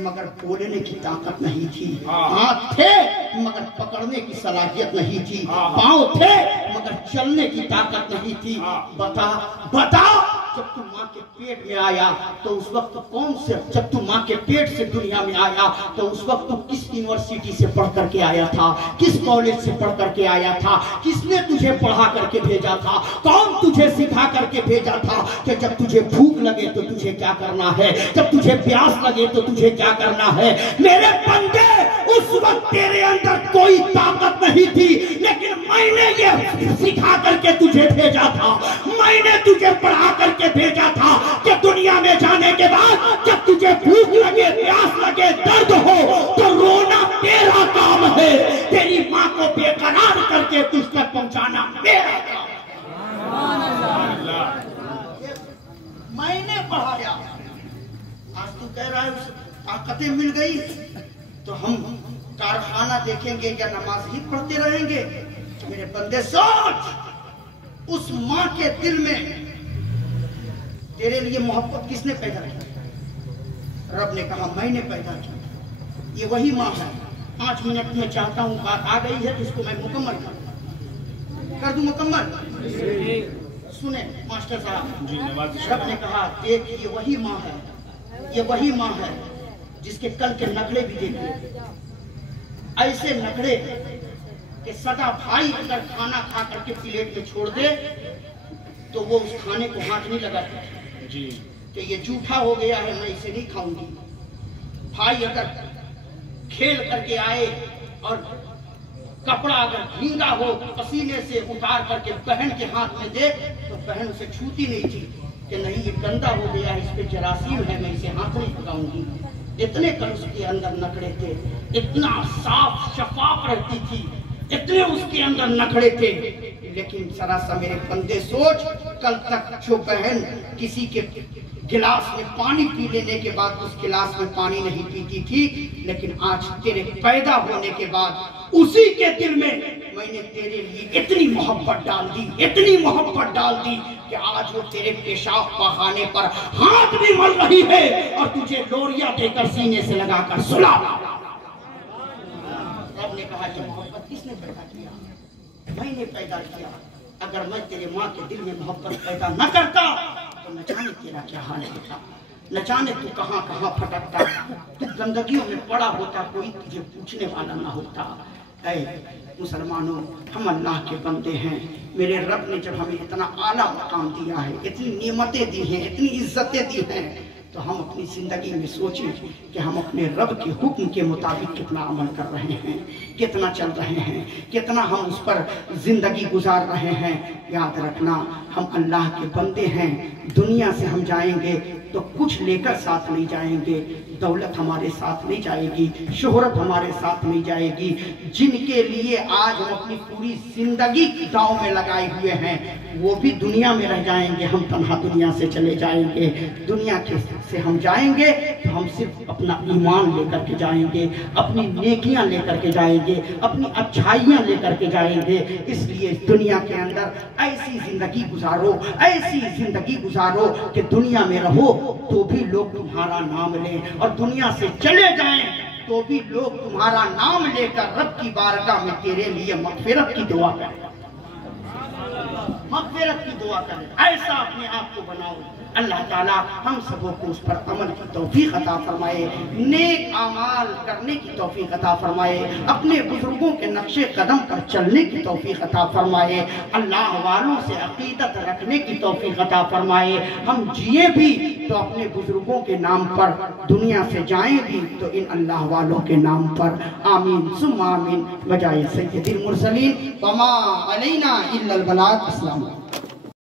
मगर बोलने की ताकत नहीं थी, हाथ थे मगर पकड़ने की सलाहियत नहीं थी, पांव थे मगर चलने की ताकत नहीं थी। बता जब तू माँ के पेट में आया तो उस वक्त कौन से, जब तू माँ के पेट से दुनिया में आया तो उस वक्त तू किस यूनिवर्सिटी से पढ़ करके आया था, किस कॉलेज से पढ़ करके आया था, किसने तुझे पढ़ा करके भेजा था, कौन तुझे सिखा करके भेजा था कि जब तुझे भूख लगे तो तुझे क्या करना है, जब तुझे प्यास लगे तो तुझे क्या करना है? मेरे बंदे, उस वक्त तेरे अंदर कोई ताकत नहीं थी, लेकिन मैंने ये सिखा करके तुझे भेजा था, मैंने तुझे पढ़ा करके भेजा था कि दुनिया में जाने के बाद जब तुझे भूख लगे, प्यास लगे, दर्द हो तो रोना तेरा काम है, तेरी माँ को बेकरार करके तुझ तक पहुंचाना मेरा काम। मैंने पढ़ाया, आज तू कह रहा है ताकतें मिल गई तो हम कारखाना देखेंगे या नमाज ही पढ़ते रहेंगे? मेरे बंदे सोच, उस माँ के दिल में तेरे लिए मोहब्बत किसने पैदा की? रब ने कहा मैंने पैदा की। ये वही माँ है। 5 मिनट में चाहता हूँ, बात आ गई है तो इसको मैं मुकम्मल कर दूं मुकम्मल। सुने मास्टर साहब, रब ने कहा देख ये वही माँ है, ये वही माँ है जिसके कल के नखरे भी देखे, ऐसे नखरे कि सदा भाई अगर खाना खा करके प्लेट में छोड़ दे तो वो उस खाने को हाथ नहीं लगाता जी कि ये जूठा हो गया है, मैं इसे नहीं खाऊंगी। भाई अगर खेल करके आए और कपड़ा अगर भींगा हो पसीने से उतार करके बहन के हाथ में दे तो बहन उसे छूती नहीं थी कि नहीं ये गंदा हो गया है, इस पे जरासीम है, मैं इसे हाथ नहीं लगाऊंगी। इतने कल उसके अंदर नखरे थे, इतना साफ शफाफ रहती थी, इतने उसके अंदर नखरे थे। लेकिन जरा सा मेरे बंदे सोच, कल तक जो बहन किसी के गिलास में पानी पी लेने के बाद उस गिलास में पानी नहीं पीती थी, लेकिन आज तेरे पैदा होने के बाद उसी के दिल में मैंने तेरे लिए इतनी मोहब्बत डाल दी, इतनी मोहब्बत डाल दी कि आज वो तेरे पेशाब पखाने पर हाथ भी मल रही है और तुझे लोरिया देकर सीने से लगाकर सुला। रब ने कहा कि मोहब्बत किसने पैदा किया? मैंने पैदा किया। अगर मैं तेरे माँ के दिल में मोहब्बत पैदा न करता तो न जाने तेरा क्या हाल होता, न जाने तू कहाँ कहाँ भटकता, तू गंदगियों में पड़ा होता, कोई तुझे पूछने वाला ना होता। ऐ मुसलमानों, हम अल्लाह के बंदे हैं। मेरे रब ने जब हमें इतना आला मकाम दिया है, इतनी नेमतें दी हैं, इतनी इज्जतें दी हैं, तो हम अपनी जिंदगी में सोचें कि हम अपने रब के हुक्म के मुताबिक कितना अमल कर रहे हैं, कितना चल रहे हैं, कितना हम उस पर जिंदगी गुजार रहे हैं। याद रखना, हम अल्लाह के बंदे हैं। दुनिया से हम जाएंगे, तो कुछ लेकर साथ नहीं जाएंगे। दौलत हमारे साथ नहीं जाएगी, शोहरत हमारे साथ नहीं जाएगी। जिनके लिए आज हम अपनी पूरी जिंदगी दांव में लगाए हुए हैं वो भी दुनिया में रह जाएंगे, हम तन्हा दुनिया से चले जाएंगे। दुनिया के से हम जाएंगे तो हम सिर्फ अपना ईमान लेकर के जाएंगे, अपनी नेकियां लेकर के जाएंगे, अपनी अच्छाइयां लेकर के जाएंगे। इसलिए दुनिया के अंदर ऐसी जिंदगी गुजारो, ऐसी जिंदगी गुजारो कि दुनिया में रहो तो भी लोग तुम्हारा नाम लें, और दुनिया से चले जाएं तो भी लोग तुम्हारा नाम लेकर रब की बारगाह में तेरे लिए मगफिरत की दुआ करें, मगफिरत की दुआ करें। ऐसा अपने आप को बनाओ। अल्लाह ताला हम सबों को उस पर अमल की तौफीक अता फरमाए, नेक अमाल करने की तौफीक अता फरमाए, अपने बुजुर्गों के नक्शे कदम पर चलने की तौफीक अता फरमाए, अल्लाह वालों से अकीदत रखने की तौफीक अता फरमाए। हम जिए भी तो अपने बुजुर्गों के नाम पर, दुनिया से जाएं भी तो इन अल्लाह वालों के नाम पर। आमीन सुम्मा आमीन। बजाए सय्यदुल मुरसलीन वमा अलैना इल्लल बलाग। अस्सलाम।